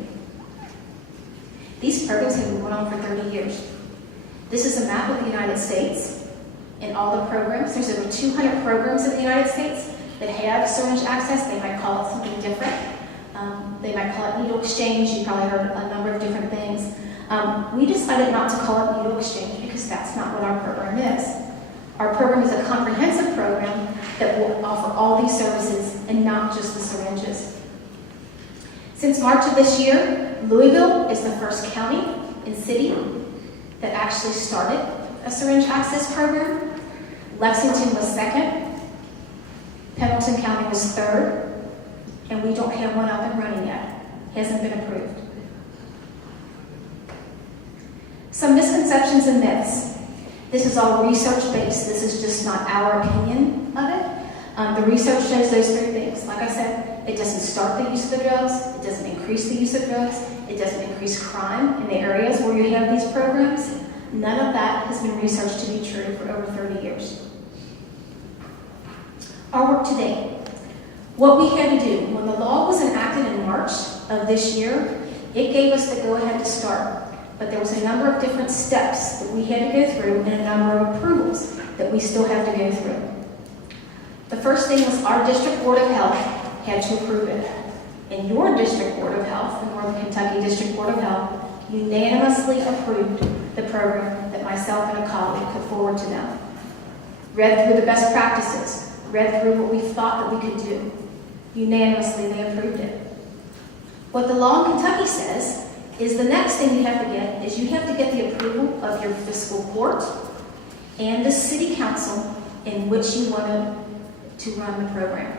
These programs have been going on for 30 years. This is a map of the United States and all the programs. There's over 200 programs in the United States that have syringe access. They might call it something different. They might call it needle exchange. You probably heard a number of different things. We decided not to call it needle exchange because that's not what our program is. Our program is a comprehensive program that will offer all these services and not just the syringes. Since March of this year, Louisville is the first county and city that actually started a syringe access program. Lexington was second. Pendleton County was third. And we don't have one up and running yet. It hasn't been approved. Some misconceptions and myths. This is all research-based. This is just not our opinion of it. The research shows those three things. Like I said, it doesn't start the use of the drugs. It doesn't increase the use of drugs. It doesn't increase crime in the areas where you have these programs. None of that has been researched to be true for over 30 years. Our work today. What we had to do, when the law was enacted in March of this year, it gave us the go-ahead to start. But there was a number of different steps that we had to go through and a number of approvals that we still have to go through. The first thing was our District Board of Health had to approve it. And your District Board of Health, the Northern Kentucky District Board of Health, unanimously approved the program that myself and a colleague put forward to them. Read through the best practices, read through what we thought that we could do. Unanimously, they approved it. What the law in Kentucky says is the next thing you have to get is you have to get the approval of your fiscal court and the city council in which you want to run the program.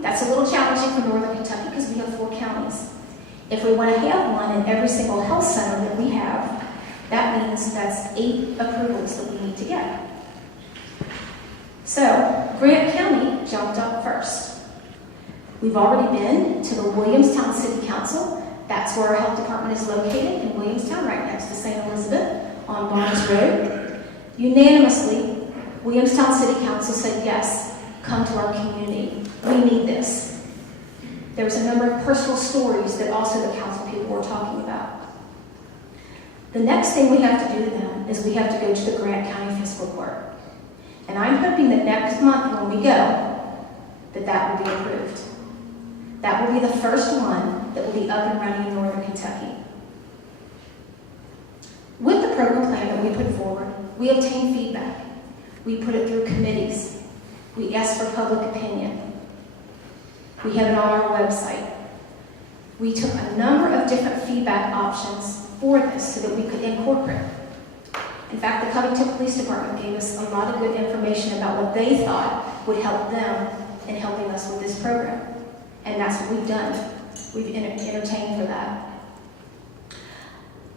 That's a little challenging for Northern Kentucky because we have 4 counties. If we want to have one in every single health center that we have, that means that's 8 approvals that we need to get. So, Grant County jumped up first. We've already been to the Williamstown City Council. That's where our health department is located, in Williamstown, right next to St. Elizabeth on Barnes Road. Unanimously, Williamstown City Council said, yes, come to our community. We need this. There was a number of personal stories that also the council people were talking about. The next thing we have to do then is we have to go to the Grant County Fiscal Court. And I'm hoping that next month when we go, that will be approved. That will be the first one that will be up and running in Northern Kentucky. With the program plan that we put forward, we obtained feedback. We put it through committees. We asked for public opinion. We have it on our website. We took a number of different feedback options for this so that we could incorporate. In fact, the Covington Police Department gave us a lot of good information about what they thought would help them in helping us with this program. And that's what we've done. We've entertained for that.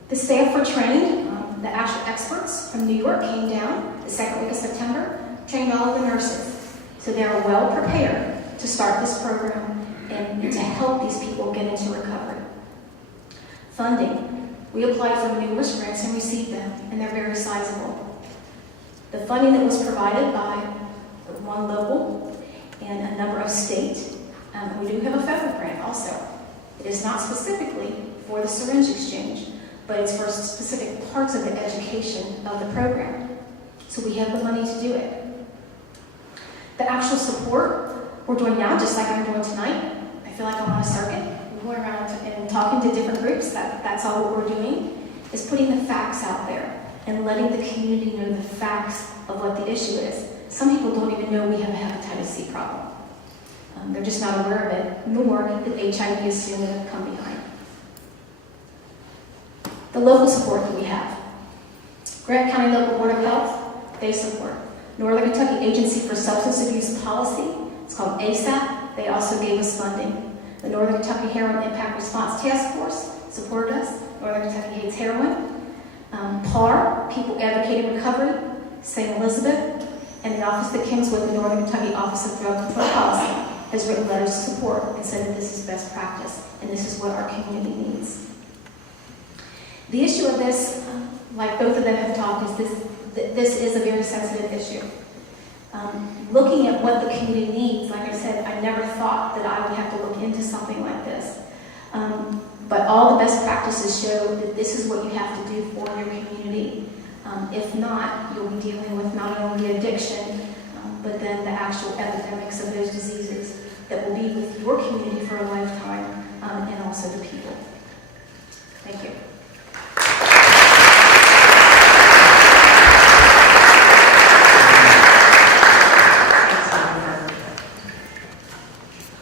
The staff were trained. The actual experts from New York came down the second week of September, trained all of the nurses. So they are well prepared to start this program and to help these people get into recovery. Funding. We applied for numerous grants and received them, and they're very sizable. The funding that was provided by one local and a number of state. We do have a federal grant also. It is not specifically for the syringe exchange, but it's for specific parts of the education of the program. So we have the money to do it. The actual support we're doing now, just like I'm doing tonight. I feel like I'm on a circuit. We're going around and talking to different groups. That's all what we're doing, is putting the facts out there and letting the community know the facts of what the issue is. Some people don't even know we have a hepatitis C problem. They're just not aware of it, nor that HIV is soon going to come behind. The local support that we have. Grant County Local Board of Health, they support. Northern Kentucky Agency for Substance Abuse Policy, it's called ASAP, they also gave us funding. The Northern Kentucky Heroin Impact Response Task Force supported us. Northern Kentucky Hates Heroin. PAR, People Advocating Recovery, St. Elizabeth, and the office that comes with the Northern Kentucky Office of Drug Control Policy has written letters of support and said that this is best practice and this is what our community needs. The issue of this, like both of them have talked, is this is a very sensitive issue. Looking at what the community needs, like I said, I never thought that I would have to look into something like this. But all the best practices show that this is what you have to do for your community. If not, you'll be dealing with not only addiction, but then the actual epidemics of those diseases that will be with your community for a lifetime, and also the people. Thank you.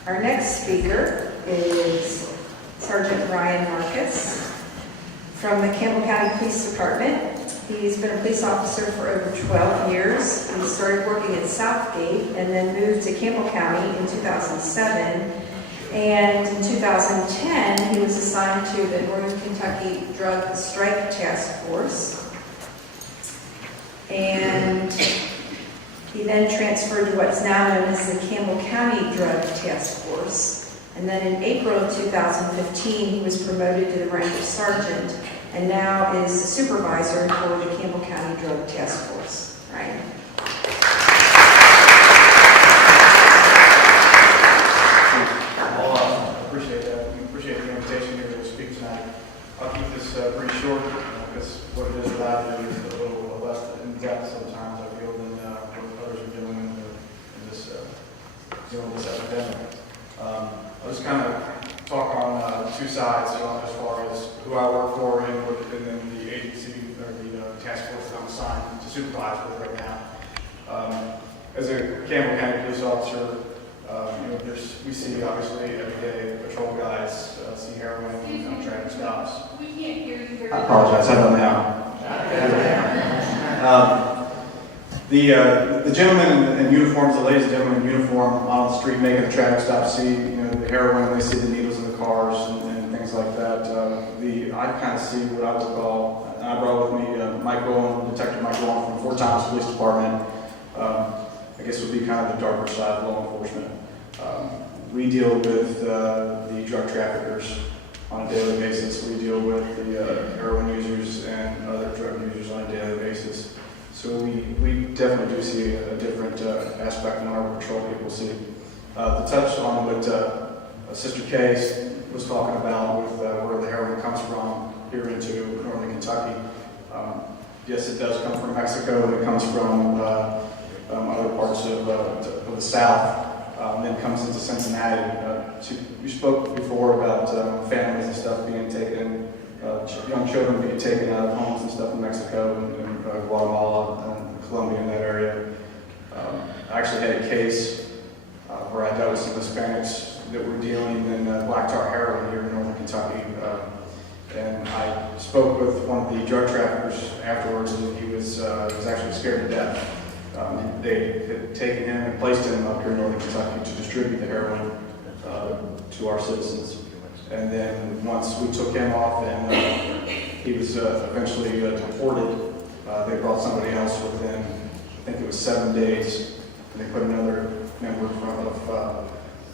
Our next speaker is Sergeant Ryan Marcus from the Campbell County Police Department. He's been a police officer for over 12 years. He started working at Southgate and then moved to Campbell County in 2007. And in 2010, he was assigned to the Northern Kentucky Drug Strike Task Force. And he then transferred to what's now known as the Campbell County Drug Task Force. And then in April of 2015, he was promoted to the rank of sergeant and now is the supervisor for the Campbell County Drug Task Force. Ryan. Well, I appreciate that. We appreciate the invitation here to speak tonight. I'll keep this pretty short because what it is that I do is a little less in depth sometimes, I feel, than what others are doing in this dealing with this epidemic. I'll just kind of talk on two sides as far as who I work for and then the agency or the task force that I'm assigned to supervise with right now. As a Campbell County police officer, we see obviously every day patrol guys see heroin, traffic stops. We can't hear you very I apologize. How about now? The gentlemen in uniforms, the ladies and gentlemen in uniform on the street making a traffic stop see the heroin, they see the needles in the cars and things like that. I kind of see what I would call, and I brought with me Mike Rowan, Detective Mike Rowan from Fort Thomas Police Department. I guess would be kind of the darker side of law enforcement. We deal with the drug traffickers on a daily basis. We deal with the heroin users and other drug users on a daily basis. So we definitely do see a different aspect than our patrol people see. To touch on what Sister Kay was talking about with where the heroin comes from here into northern Kentucky. Yes, it does come from Mexico. It comes from other parts of the South. Then comes into Cincinnati. You spoke before about families and stuff being taken, young children being taken out of homes and stuff in Mexico and Guatemala and Colombia in that area. I actually had a case where I dealt with some Hispanics that were dealing in black tar heroin here in northern Kentucky. And I spoke with one of the drug traffickers afterwards, and he was actually scared to death. They had taken him and placed him up here in northern Kentucky to distribute the heroin to our citizens. And then once we took him off and he was eventually deported, they brought somebody else within, I think it was 7 days, and they put another member of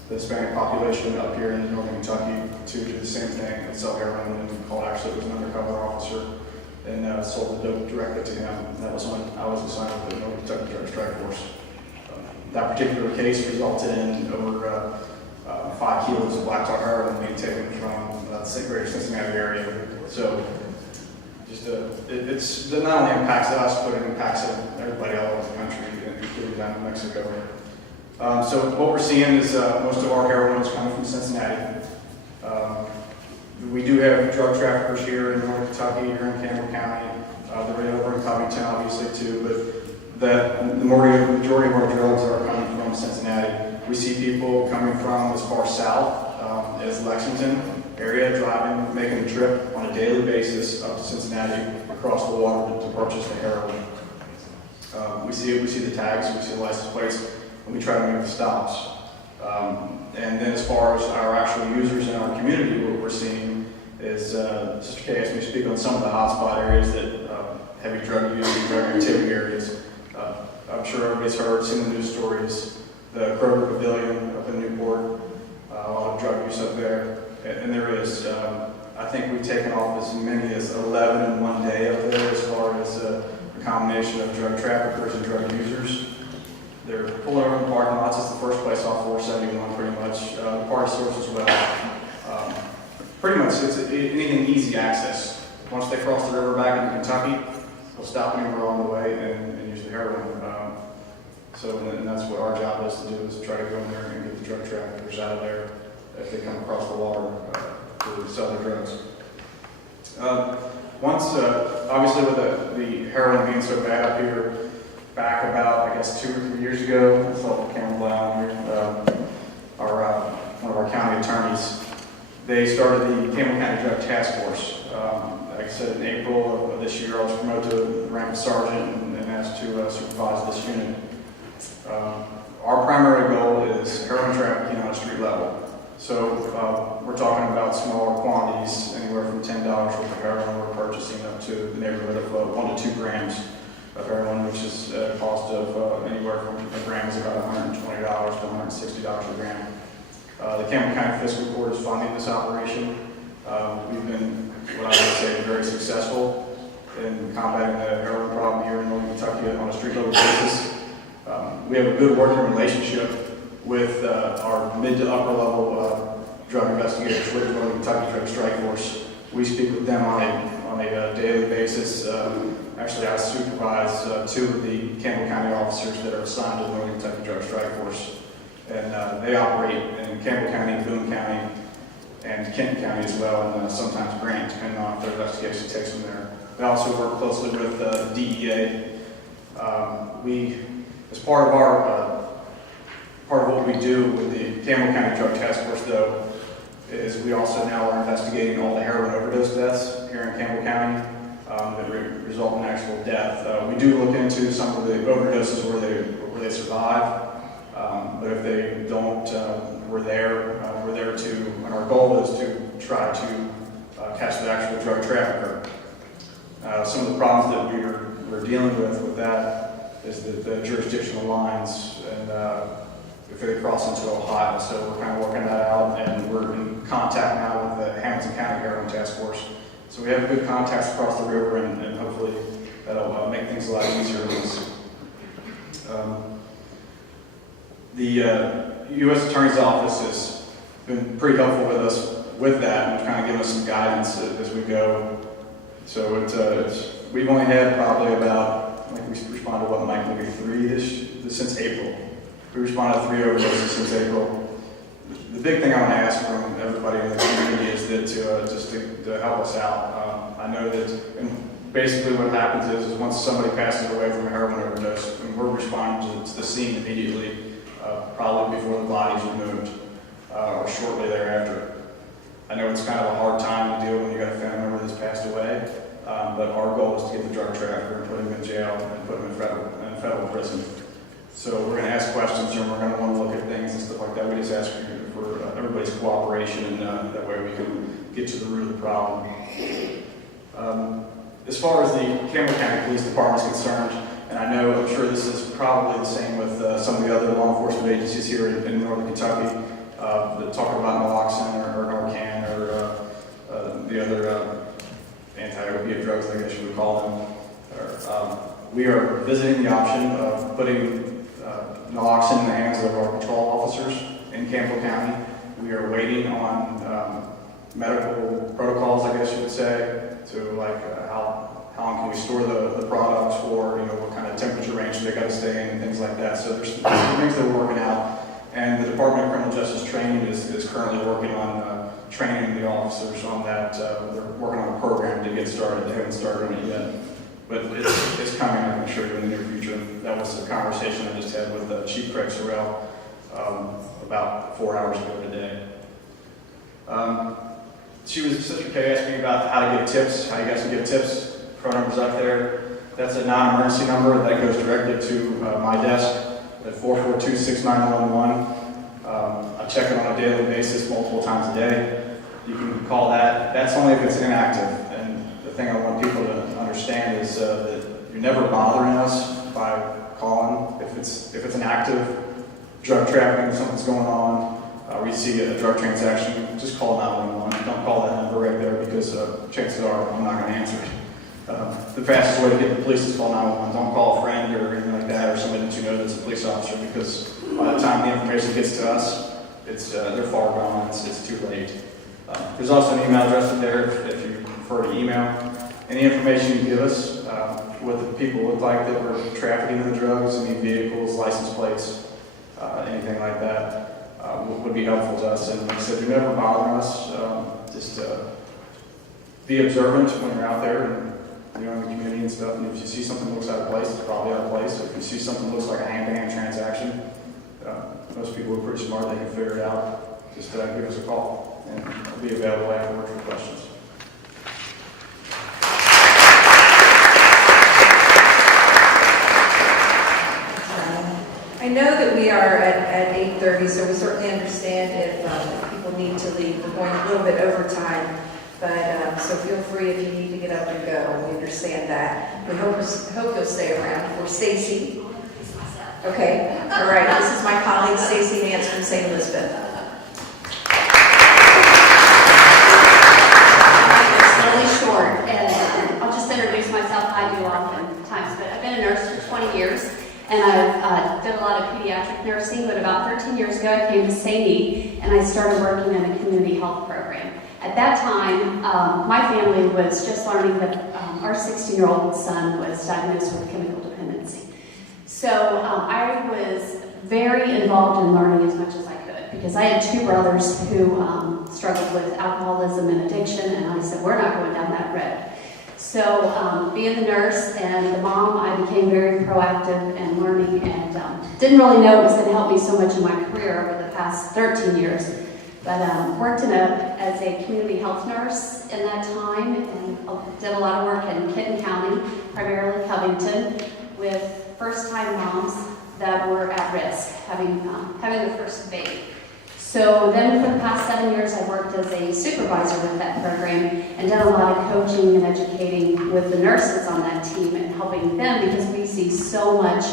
the Hispanic population up here in northern Kentucky to do the same thing and sell heroin, and called actually was an undercover officer and sold the dope directly to him. And that was when I was assigned to the Northern Kentucky Drug Strike Force. That particular case resulted in over 5 kilos of black tar heroin being taken from the greater Cincinnati area. So just it not only impacts us, but it impacts everybody all over the country, including down in Mexico. So what we're seeing is most of our heroin is coming from Cincinnati. We do have drug traffickers here in northern Kentucky, here in Campbell County. They're over in Covington, obviously, too, but the majority of our drugs are coming from Cincinnati. we see people coming from as far south as Lexington area, driving, making the trip on a daily basis up to Cincinnati, across the water to purchase the heroin. We see the tags, we see the license plates, and we try to make the stops. And then as far as our actual users in our community, what we're seeing is, Sister Kay asked me to speak on some of the hotspot areas that heavy drug use and drug activity areas. I'm sure everybody's seen the news stories, the Kroger Pavilion up in Newport, a lot of drug use up there. And there is, I think we've taken off as many as 11 in one day up there as far as a combination of drug traffickers and drug users. They're pulling over in the parking lots. It's the first place off 471 pretty much. The party stores as well. Pretty much it's anything easy access. Once they cross the river back into Kentucky, they'll stop anywhere along the way and use the heroin. And that's what our job is to do, is try to go in there and get the drug traffickers out of there if they come across the water to sell their drugs. Obviously with the heroin being so bad up here, back about, I guess, 2 or 3 years ago, I saw the camera fly on here, one of our county attorneys, they started the Campbell County Drug Task Force. Like I said, in April of this year, I was promoted to the rank of sergeant and asked to supervise this unit. Our primary goal is heroin trafficking on a street level. So we're talking about smaller quantities, anywhere from $10 worth of heroin. We're purchasing up to the neighborhood of 1 to 2 grams of heroin, which is a cost of anywhere from a gram is about $120 to $160 a gram. The Campbell County Fiscal Court is funding this operation. We've been, what I would say, very successful in combating the heroin problem here in Northern Kentucky on a street level basis. We have a good working relationship with our mid to upper level drug investigators with the Northern Kentucky Drug Strike Force. We speak with them on a daily basis. Actually, I supervise 2 of the Campbell County officers that are assigned to the Northern Kentucky Drug Strike Force. And they operate in Campbell County, Boone County, and Kenton County as well, and sometimes Grant, depending on if their investigation takes them there. We also work closely with the DEA. As part of what we do with the Campbell County Drug Task Force, though, is we also now are investigating all the heroin overdose deaths here in Campbell County that result in actual death. We do look into some of the overdoses where they survive, but if they don't, we're there to, and our goal is to try to catch the actual drug trafficker. Some of the problems that we're dealing with that is the jurisdictional lines, and if they cross into Ohio, so we're kind of working that out, and we're in contact now with the Hamilton County Heroin Task Force. So we have good contacts across the river, and hopefully that'll make things a lot easier for us. The U.S. Attorney's Office has been pretty helpful with us with that, and kind of given us some guidance as we go. So we've only had probably about, I think we responded to Mike, maybe 3 since April. We responded to 3 overdoses since April. The big thing I want to ask from everybody in the community is that to help us out. I know that, and basically what happens is once somebody passes away from a heroin overdose, and we're responding to the scene immediately, probably before the body's removed, or shortly thereafter. I know it's kind of a hard time to deal when you got a family member that's passed away, but our goal is to get the drug trafficker and put him in jail and put him in federal prison. So we're going to ask questions, and we're going to want to look at things and stuff like that. We just ask for everybody's cooperation, and that way we can get to the root of the problem. As far as the Campbell County Police Department is concerned, and I'm sure this is probably the same with some of the other law enforcement agencies here in Northern Kentucky that talk about naloxone or Narcan or the other anti-opiate drugs, I guess you would call them. We are visiting the option of putting naloxone in the hands of our patrol officers in Campbell County. We are waiting on medical protocols, I guess you would say, to how long can we store the products for, what kind of temperature range they got to stay in and things like that. So there's some things that we're working out. And the Department of Criminal Justice Training is currently working on training the officers on that. They're working on a program to get started. They haven't started on it yet. But it's coming, I can assure you, in the near future. That was a conversation I just had with Chief Craig Sorrell about 4 hours ago today. Sister Kay asked me about how to give tips, how you guys can give tips. Phone number's up there. That's a non-emergency number that goes directly to my desk at 442-6911. I check it on a daily basis, multiple times a day. You can call that. That's only if it's inactive. And the thing I want people to understand is that you're never bothering us by calling. If it's an active drug trafficking, something's going on, we see a drug transaction, just call 911. Don't call that number right there because chances are I'm not going to answer it. The fastest way to get the police is call 911. Don't call a friend or anything like that or somebody that you know that's a police officer because by the time the information gets to us, they're far gone. It's too late. There's also an email address in there if you prefer to email. Any information you give us, what the people look like that were trafficking the drugs, any vehicles, license plates, anything like that would be helpful to us. And like I said, you're never bothering us. Just be observant when you're out there and you're in the community and stuff. And if you see something that looks out of place, it's probably out of place. If you see something that looks like a hand-to-hand transaction, most people are pretty smart. They can figure it out. Just give us a call, and I'll be available afterwards for questions. I know that we are at 8:30, so we certainly understand if people need to leave. We're going a little bit over time, but so feel free if you need to get up and go. We understand that. We hope you'll stay around. For Stacy. Okay, all right. This is my colleague Stacy Nance from St. Elizabeth. It's really short, and I'll just introduce myself. I do oftentimes, but I've been a nurse for 20 years. And I've done a lot of pediatric nursing, but about 13 years ago I came to St. E. and I started working in a community health program. At that time, my family was just learning that our 16-year-old son was diagnosed with chemical dependency. So I was very involved in learning as much as I could because I had two brothers who struggled with alcoholism and addiction, and I said, we're not going down that road. So being the nurse and the mom, I became very proactive and learning and didn't really know it was going to help me so much in my career over the past 13 years. But worked as a community health nurse in that time and did a lot of work in Kenton County, primarily Covington, with first-time moms that were at risk, having their first baby. So then for the past 7 years, I've worked as a supervisor with that program and done a lot of coaching and educating with the nurses on that team and helping them because we see so much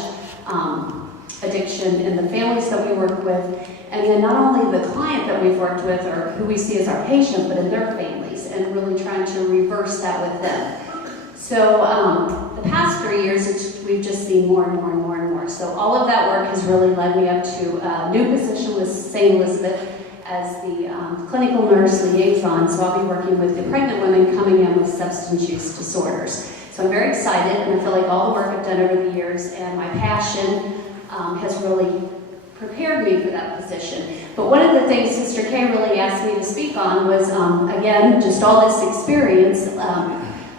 addiction in the families that we work with. And then not only the client that we've worked with or who we see as our patient, but in their families and really trying to reverse that with them. So the past 3 years, we've just seen more and more and more and more. So all of that work has really led me up to a new position with St. Elizabeth as the clinical nurse liaison. So I'll be working with the pregnant women coming in with substance use disorders. So I'm very excited, and I feel like all the work I've done over the years and my passion has really prepared me for that position. But one of the things Sister Kay really asked me to speak on was, again, just all this experience.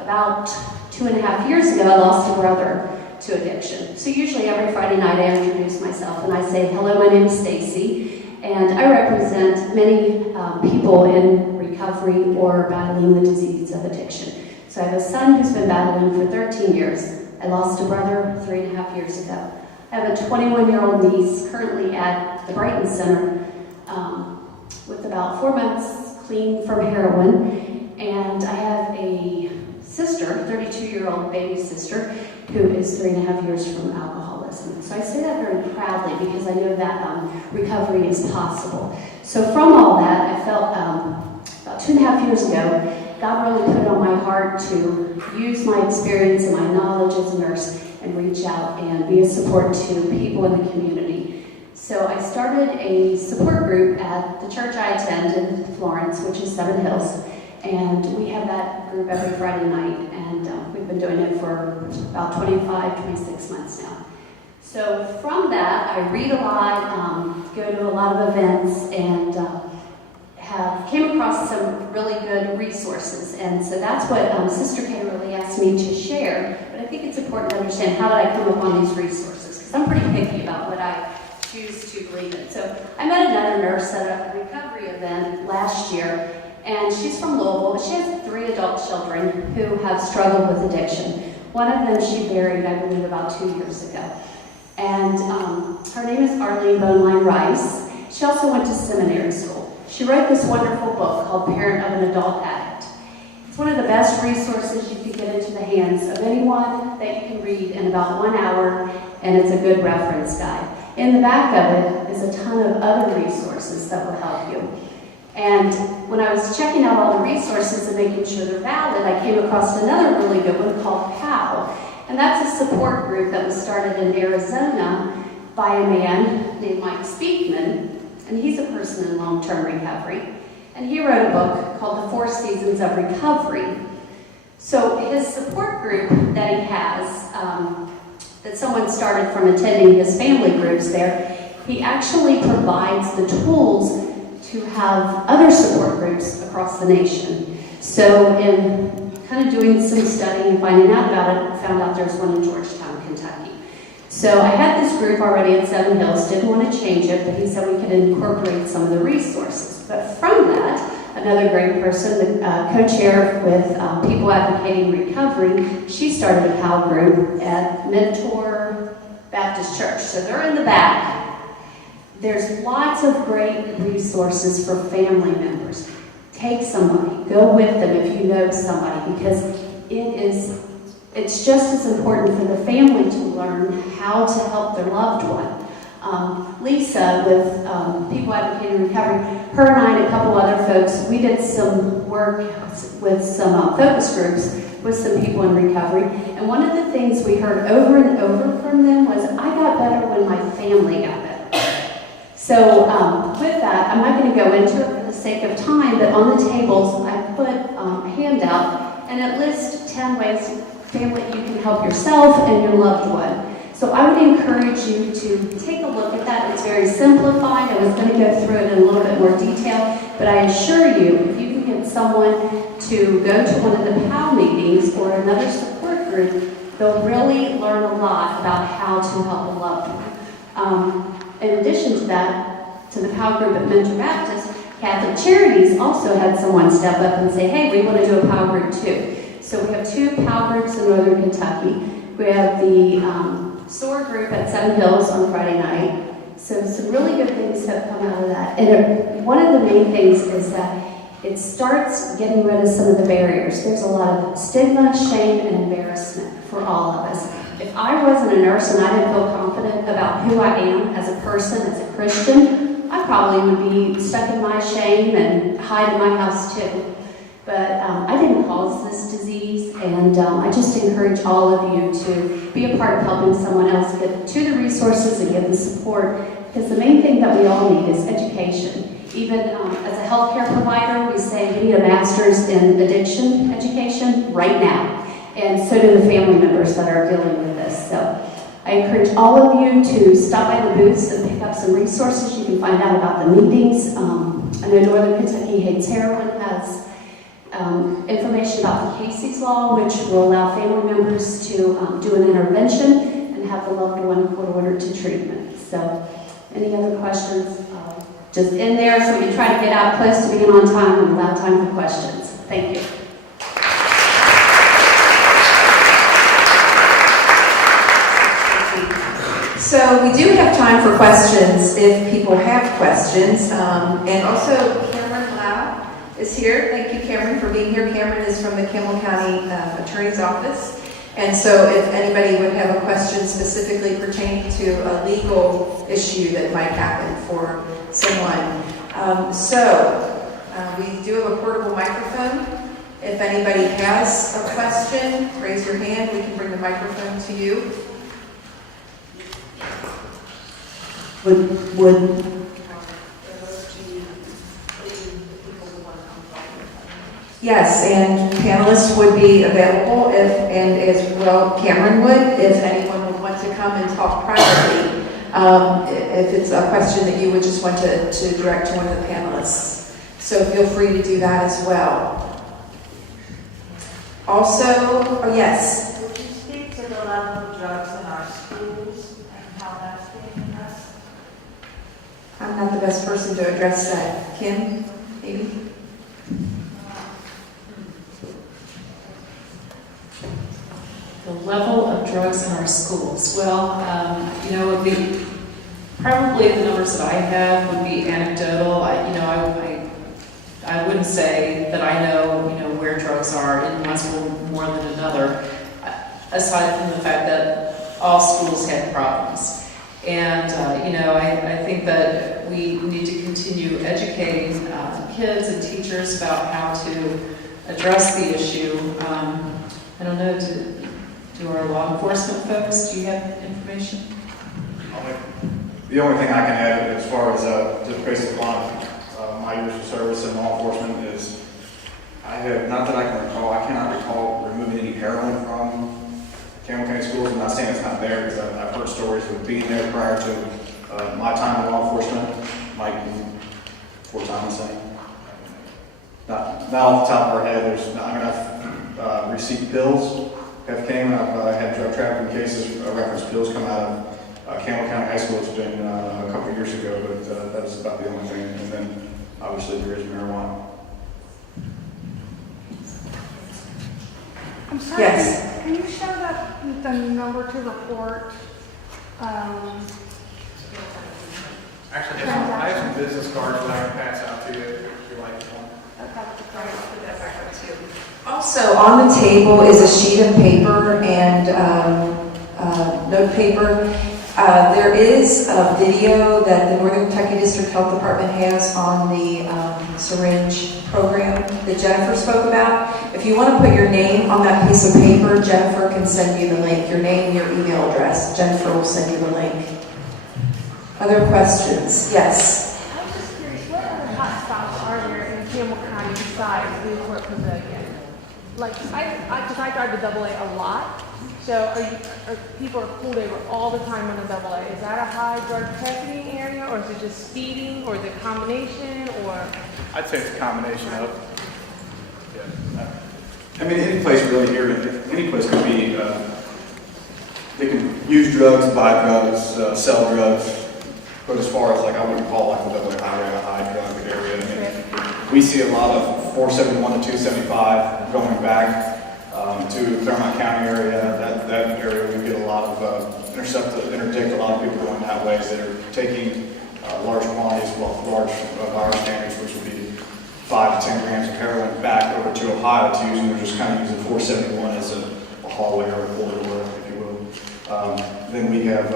About 2.5 years ago, I lost a brother to addiction. So usually every Friday night I introduce myself and I say, hello, my name is Stacy, and I represent many people in recovery or battling the disease of addiction. So I have a son who's been battling for 13 years. I lost a brother 3.5 years ago. I have a 21-year-old niece currently at the Brighton Center with about 4 months clean from heroin, and I have a sister, 32-year-old baby sister, who is 3.5 years from alcoholism. So I say that very proudly because I know that recovery is possible. So from all that, I felt about 2.5 years ago, God really put it on my heart to use my experience and my knowledge as a nurse and reach out and be a support to people in the community. So I started a support group at the church I attend in Florence, which is Seven Hills. And we have that group every Friday night, and we've been doing it for about 25, 26 months now. So from that, I read a lot, go to a lot of events, and came across some really good resources. And so that's what Sister Kay really asked me to share. But I think it's important to understand how did I come upon these resources, because I'm pretty picky about what I choose to believe it. So I met another nurse at a recovery event last year, and she's from Louisville. She has 3 adult children who have struggled with addiction. One of them she buried, I believe, about 2 years ago. And her name is Arlene Boneline Rice. She also went to seminary school. She wrote this wonderful book called Parent of an Adult Addict. It's one of the best resources you can get into the hands of anyone that you can read in about 1 hour, and it's a good reference guide. In the back of it is a ton of other resources that will help you. And when I was checking out all the resources and making sure they're valid, I came across another really good one called POW. And that's a support group that was started in Arizona by a man named Mike Speakman, and he's a person in long-term recovery. And he wrote a book called The 4 Seasons of Recovery. So his support group that he has, that someone started from attending his family groups there, he actually provides the tools to have other support groups across the nation. So in kind of doing some studying and finding out about it, I found out there's one in Georgetown, Kentucky. So I had this group already at Seven Hills, didn't want to change it, but he said we could incorporate some of the resources. But from that, another great person, the co-chair with People Advocating Recovery, she started a PAL group at Mentor Baptist Church. So they're in the back. There's lots of great resources for family members. Take somebody, go with them if you know somebody, because it's just as important for the family to learn how to help their loved one. Lisa with People Advocating Recovery, her and I and a couple other folks, we did some work with some focus groups with some people in recovery, and one of the things we heard over and over from them was, I got better when my family got better. So with that, I'm not going to go into it for the sake of time, but on the tables I put a handout, and it lists 10 ways, family, you can help yourself and your loved one. So I would encourage you to take a look at that. It's very simplified. I was going to go through it in a little bit more detail, but I assure you, if you can get someone to go to one of the POW meetings or another support group, they'll really learn a lot about how to help a loved one. In addition to that, to the POW group at Mentor Baptist, Catholic Charities also had someone step up and say, hey, we want to do a POW group too. So we have 2 POW groups in Northern Kentucky. We have the SOAR group at Seven Hills on Friday night. So some really good things have come out of that. And one of the main things is that it starts getting rid of some of the barriers. There's a lot of stigma, shame, and embarrassment for all of us. If I wasn't a nurse and I didn't feel confident about who I am as a person, as a Christian, I probably would be stuck in my shame and hide in my house too. But I didn't cause this disease, and I just encourage all of you to be a part of helping someone else get to the resources and get the support, because the main thing that we all need is education. Even as a healthcare provider, we say we need a master's in addiction education right now. And so do the family members that are dealing with this. So I encourage all of you to stop by the booths and pick up some resources. You can find out about the meetings. I know Northern Kentucky Hates Heroin has information about the Casey's Law, which will allow family members to do an intervention and have the loved one court-ordered to treatment. So any other questions? Just in there so we can try to get out close to being on time and allow time for questions. Thank you. So we do have time for questions if people have questions. And also Cameron Lau is here. Thank you, Cameron, for being here. Cameron is from the Campbell County Attorney's Office. And so if anybody would have a question specifically pertaining to a legal issue that might happen for someone. We do have a portable microphone. If anybody has a question, raise your hand. We can bring the microphone to you. Yes, and panelists would be available, and as well Cameron would, if anyone would want to come and talk privately, if it's a question that you would just want to direct to one of the panelists. So feel free to do that as well. Also, yes? Would you speak to the level of drugs in our schools and how that's being addressed? not the best person to address that. Kim, maybe? The level of drugs in our schools. Well, probably the numbers that I have would be anecdotal. I wouldn't say that I know, where drugs are in one school more than another, aside from the fact that all schools had problems. And, I think that we need to continue educating kids and teachers about how to address the issue. I don't know, do our law enforcement folks, do you have information? The only thing I can add as far as just based upon my years of service in law enforcement is not that I can recall, I cannot recall removing any heroin from Campbell County schools. I'm not saying it's not there because I've heard stories of being there prior to my time in law enforcement, like 4 times the same. Not off the top of our head, I've received bills have came. I've had drug trafficking cases, reference bills come out of Campbell County High School. It's been a couple of years ago, but that's about the only thing. And then obviously there is marijuana. I'm sorry. Yes. Can you show the number to report? Actually, I have some business cards that I can pass out to you if you like one. Also, on the table is a sheet of paper and note paper. There is a video that the Northern Kentucky District Health Department has on the syringe program that Jennifer spoke about. If you want to put your name on that piece of paper, Jennifer can send you the link. Your name, your email address. Jennifer will send you the link. Other questions? Yes. I was just curious, what other hot spots are there in Campbell County besides Newport Pavilion? Like, because I drive the AA a lot, so are people pulled over all the time on the AA? Is that a high drug trafficking area, or is it just speeding, or is it a combination, or? I'd say it's a combination of. Yeah. I mean, any place really here, any place could be, they can use drugs, buy drugs, sell drugs, but as far as I wouldn't call the double highway a high drug area. I mean, we see a lot of 471 to 275 going back to Clermont County area. That area, we get a lot of interdict a lot of people going that way that are taking large quantities, large virus standards, which would be 5 to 10 grams of heroin back over to Ohio to use, and they're just kind of using 471 as a hallway or a corridor, if you will. Then we have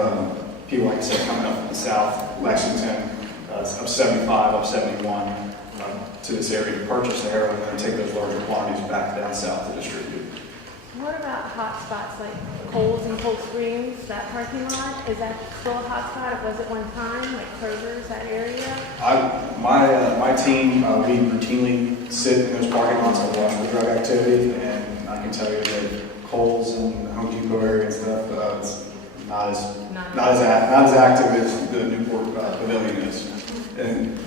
people, like I said, coming up from the south, Lexington, up 75, up 71, to this area to purchase the heroin and then take those larger quantities back down south to distribute. What about hot spots like Kohl's and Cold Springs, that parking lot? Is that still a hot spot? It was at one time, like Kroger's, that area? My team, we routinely sit in those parking lots and watch the drug activity, and I can tell you that Kohl's and Home Depot area and stuff, it's not as active as the Newport Pavilion is. And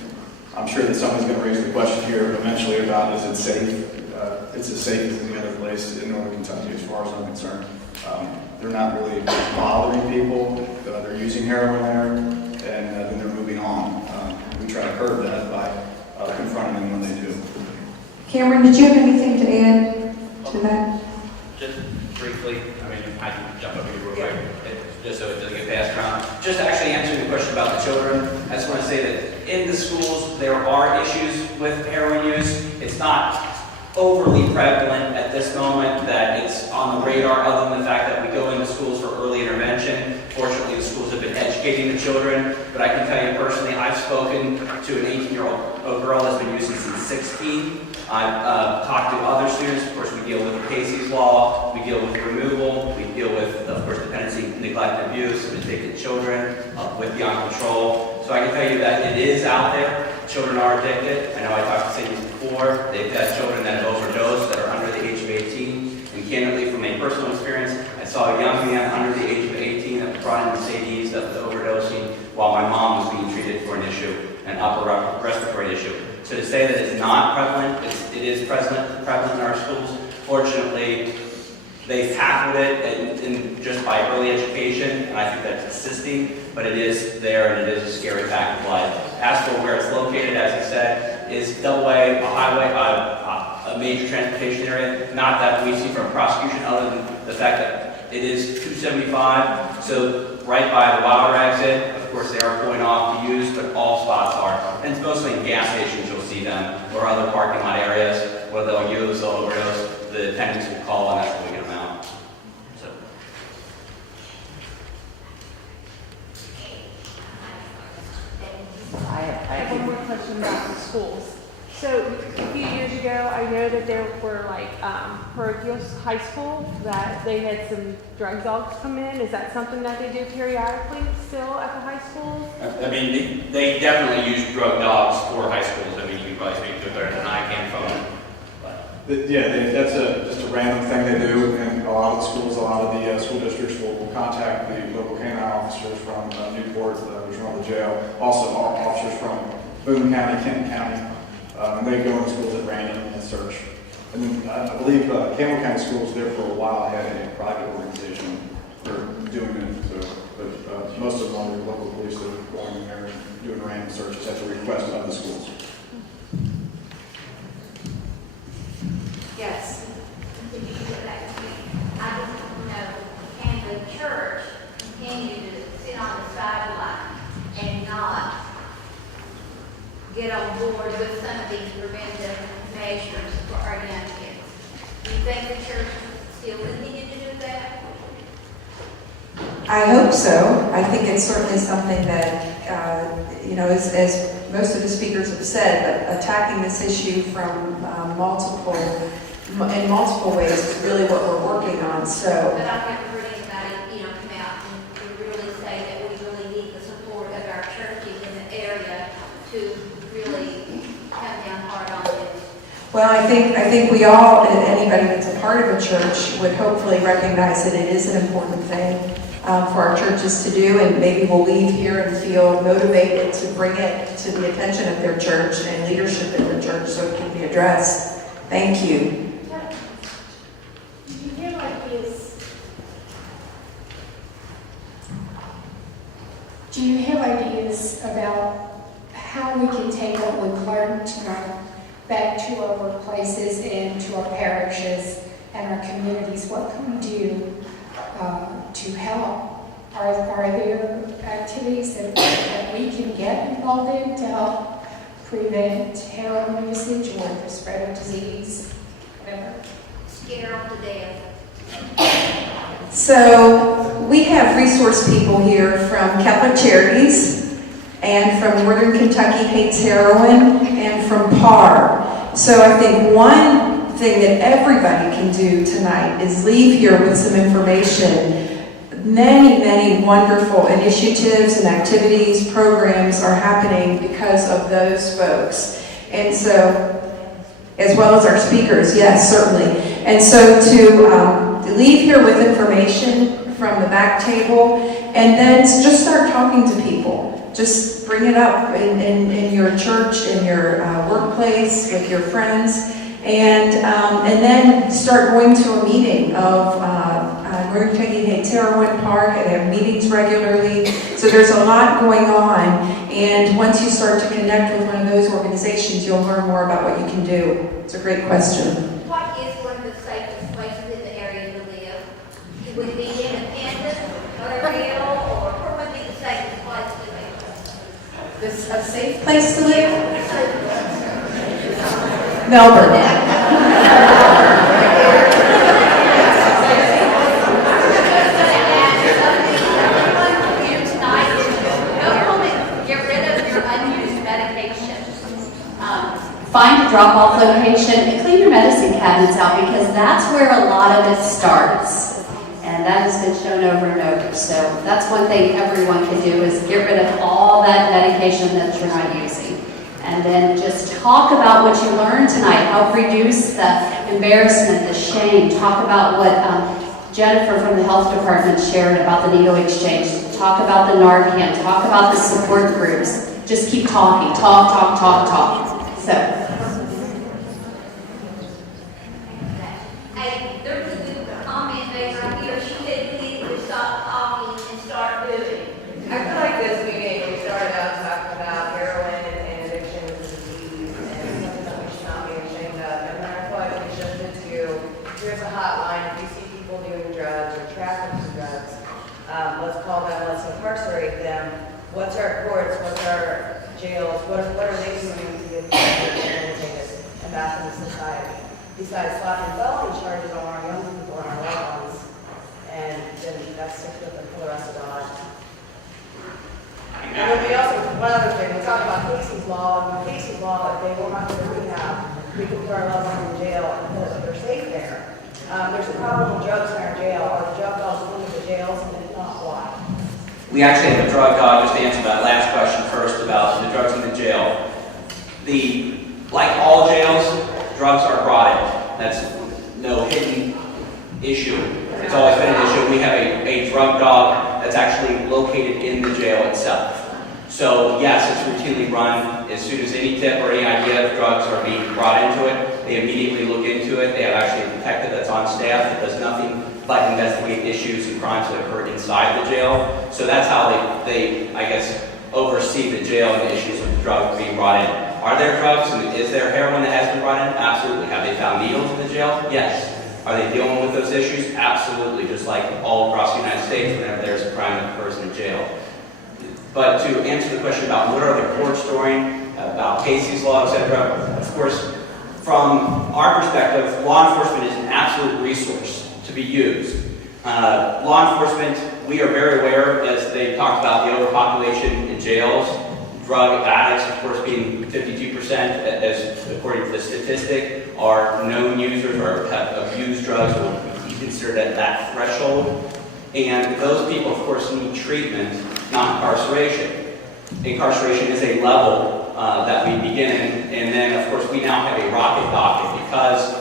I'm sure that somebody's going to raise the question here eventually about is it safe? It's as safe as any other place in Northern Kentucky as far as I'm concerned. They're not really bothering people. They're using heroin there, and then they're moving on. We try to curb that by confronting them when they do. Cameron, did you have anything to add to that? Just briefly, I can jump up here real quick, just so it doesn't get passed around. Just actually answering the question about the children, I just want to say that in the schools, there are issues with heroin use. It's not overly prevalent at this moment that it's on the radar, other than the fact that we go into schools for early intervention. Fortunately, the schools have been educating the children, but I can tell you personally, I've spoken to an 18-year-old girl that's been using since 16. I've talked to other students. Of course, we deal with the Casey's Law, we deal with removal, we deal with, of course, dependency, neglect, and abuse of addicted children with Beyond Control. So I can tell you that it is out there. Children are addicted. I know I talked to seniors before. They've had children that have overdosed that are under the age of 18. And candidly, from a personal experience, I saw a young man under the age of 18 that was brought in Mercedes that was overdosing while my mom was being treated for an issue, an upper respiratory issue. So to say that it's not prevalent, it is prevalent in our schools. Fortunately, they've tackled it just by early education, and I think that's assisting. but it is there and it is a scary fact of life. As for where it's located, as I said, is double A, a highway, a major transportation area. Not that we see from prosecution, other than the fact that it is 275, so right by the water exit. Of course, they are going off to use, but all spots are. And it's mostly in gas stations you'll see them, or other parking lot areas where they'll use, they'll overdose. The attendants will call, and that's where we get them out. So. I have one more question about the schools. So a few years ago, I know that there were like Parochial High School that they had some drug dogs come in. Is that something that they do periodically still at the high schools? I mean, they definitely use drug dogs for high schools. I mean, you can probably speak to it better than I can from it. That's just a random thing they do, and a lot of the schools, a lot of the school districts will contact the local canine officers from Newport, which run the jail, also officers from Boone County, Kenton County, and they go into schools at random and search. And then I believe Campbell County Schools there for a while had a private organization for doing it, but most of them are local police that are going in there and doing random searches at the request of the schools. Yes. I just want to know, can the church continue to sit on the sideline and not get on board with some of these preventive measures for our young kids? Do you think the church will still continue to do that? I hope so. I think it's certainly something that, as most of the speakers have said, attacking this issue from in multiple ways is really what we're working on. So, But I've never heard anybody, come out and really say that we really need the support of our churches in the area to really come down hard on this. well, I think we all, anybody that's a part of a church, would hopefully recognize that it is an important thing for our churches to do, and maybe will leave here and feel motivated to bring it to the attention of their church and leadership in the church so it can be addressed. Thank you. Do you have ideas about how we can take what we've learned tonight back to our workplaces and to our parishes and our communities? What can we do to help? Are there activities that we can get involved in to help prevent heroin usage or the spread of disease, whatever? Scare them to death. So we have resource people here from Catholic Charities and from Northern Kentucky Hates Heroin and from PAR. So I think one thing that everybody can do tonight is leave here with some information. Many, many wonderful initiatives and activities, programs are happening because of those folks. And so, as well as our speakers, yes, certainly. And so to leave here with information from the back table, and then just start talking to people. Just bring it up in your church, in your workplace, with your friends, and then start going to a meeting of Northern Kentucky Hates Heroin Park. They have meetings regularly, so there's a lot going on. And once you start to connect with one of those organizations, you'll learn more about what you can do. It's a great question. What is one of the safest places in the area to live? Would it be Independent, Motherville, or where would be the safest place to live? This a safe place to live? Melbourne. Find a drop-off location and clean your medicine cabinets out, because that's where a lot of it starts. And that has been shown over and over. So that's one thing everyone can do, is get rid of all that medication that you're not using. And then just talk about what you learned tonight. Help reduce the embarrassment, the shame. Talk about what Jennifer from the health department shared about the needle exchange. Talk about the Narcan. Talk about the support groups. Just keep talking. Talk. So. Hey, there's a good comment made right here. She said we need to stop talking and start doing. I feel like of society. Besides slapping felony charges on our young people and our loved ones, and then that's sticks with them for the rest of their lives. And then we also, one other thing, we talked about Casey's Law, and Casey's Law, if they will not go to rehab, we can put our loved ones in jail and hope that they're safe there. There's a problem with drugs in our jail. Are the drug dogs going to the jails, and if not, why? We actually have a drug dog, just to answer that last question first about the drugs in the jail. Like all jails, drugs are brought in. That's no hidden issue. It's always been an issue. We have a drug dog that's actually located in the jail itself. So yes, it's routinely run. As soon as any tip or any idea of drugs are being brought into it, they immediately look into it. They have actually a detective that's on staff that does nothing but investigate issues and crimes that occur inside the jail. So that's how they I guess, oversee the jail and the issues with the drugs being brought in. Are there drugs and is there heroin that has been brought in? Absolutely. Have they found needles in the jail? Yes. Are they dealing with those issues? Absolutely. Just like all across the United States whenever there's a crime that occurs in a jail. But to answer the question about what are the courts doing, about Casey's Law, etc., of course, from our perspective, law enforcement is an absolute resource to be used. Law enforcement, we are very aware, as they talked about the overpopulation in jails, drug addicts, of course, being 52%, as according to the statistic, are known users or have abused drugs or will be considered at that threshold. And those people, of course, need treatment, not incarceration. Incarceration is a level that we begin in, and then, of course, we now have a rocket docket because,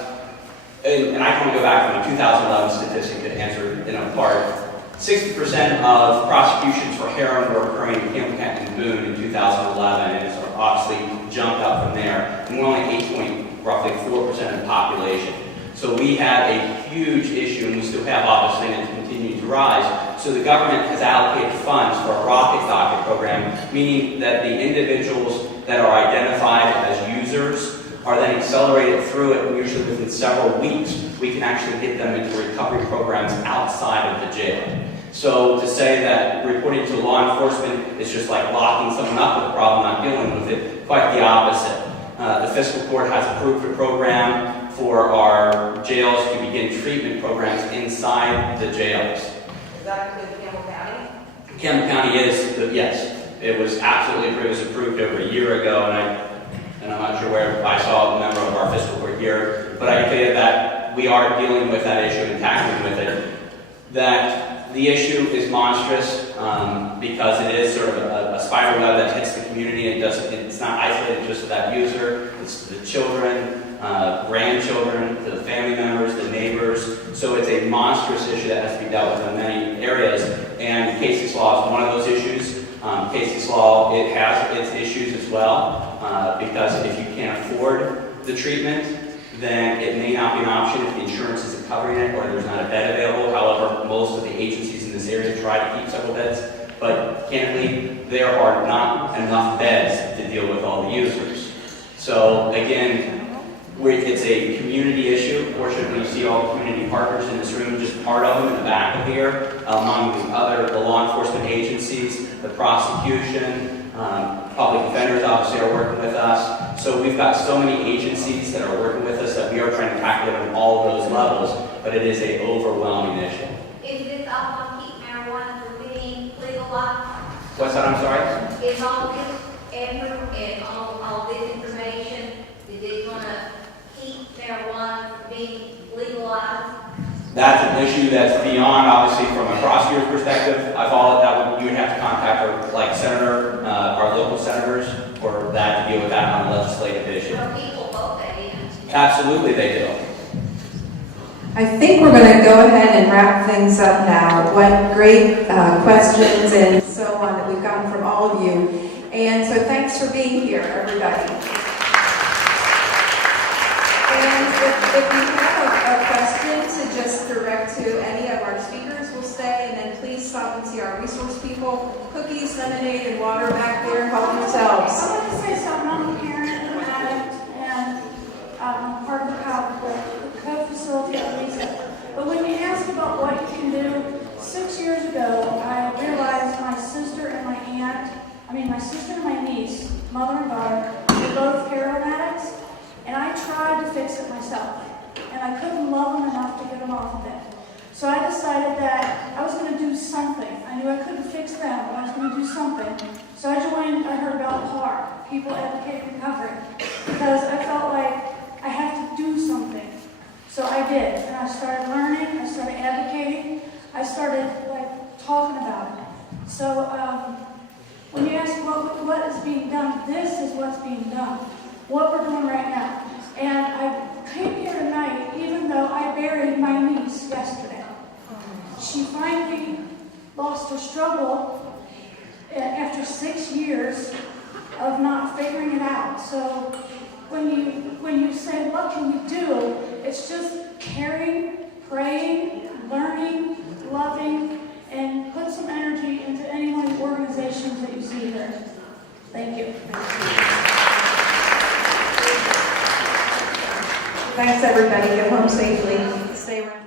and I can only go back from a 2011 statistic to answer in a part, 60% of prosecutions for heroin were occurring in Campbell County and Boone in 2011, and it's obviously jumped up from there. And we're only roughly 4% of the population. So we had a huge issue, and we still have, obviously, and it's continuing to rise. So the government has allocated funds for a rocket docket program, meaning that the individuals that are identified as users are then accelerated through it, and usually within several weeks, we can actually get them into recovery programs outside of the jail. So to say that reporting to law enforcement is just like locking someone up with a problem, not dealing with it, quite the opposite. The fiscal court has approved a program for our jails to begin treatment programs inside the jails. Does that include Campbell County? Campbell County is, yes, it was absolutely approved. It was approved over a year ago, and I'm not sure where I saw a member of our fiscal court here, but I can tell you that we are dealing with that issue and tackling with it. That the issue is monstrous because it is sort of a spider web that hits the community. It's not isolated just to that user. It's to the children, grandchildren, to the family members, the neighbors. So it's a monstrous issue that has to be dealt with in many areas. And Casey's Law is one of those issues. Casey's Law, it has its issues as well because if you can't afford the treatment, then it may not be an option if the insurance isn't covering it or there's not a bed available. However, most of the agencies in this area try to keep several beds, but candidly, there are not enough beds to deal with all the users. So again, it's a community issue. Fortunately, you see all the community partners in this room, just part of them in the back of here, among the law enforcement agencies, the prosecution, public defenders obviously are working with us. So we've got so many agencies that are working with us that we are trying to tackle it on all those levels, but it is an overwhelming issue. Is this all going to keep marijuana from being legalized? What's that, I'm sorry? Is all this effort and all this information, is it going to keep marijuana from being legalized? That's an issue that's beyond, obviously, from a prosecutor's perspective. I follow that. You would have to contact our local senators for that to deal with that on a legislative issue. Well, people vote that in. Absolutely, they do. I think we're going to go ahead and wrap things up now. What great questions and so on that we've gotten from all of you. And so thanks for being here, everybody. And if you have a question to just direct to any of our speakers, we'll stay, and then please stop and see our resource people. Cookies, lemonade, and water back there. Help yourselves. I want to say something. I'm a parent and an addict, and I'm part of the co-facility of Lisa. But when you ask about what you can do, 6 years ago, I realized my sister and my niece, mother and daughter, were both heroin addicts, and I tried to fix So I decided that I was going to do something. I knew I couldn't fix them, but I was going to do something. So I heard about PAR, People Advocate Recovery, because I felt like I have to do something. So I did, and I started learning, I started advocating, I started talking about it. So when you ask what is being done, this is what's being done, what we're doing right now. And I came here tonight, even though I buried my niece yesterday. She finally lost her struggle after 6 years of not figuring it out. So when you say, what can we do? It's just caring, praying, learning, loving, and put some energy into any one of the organizations that you see here. Thank you. Thanks, everybody. Get home safely. Stay around.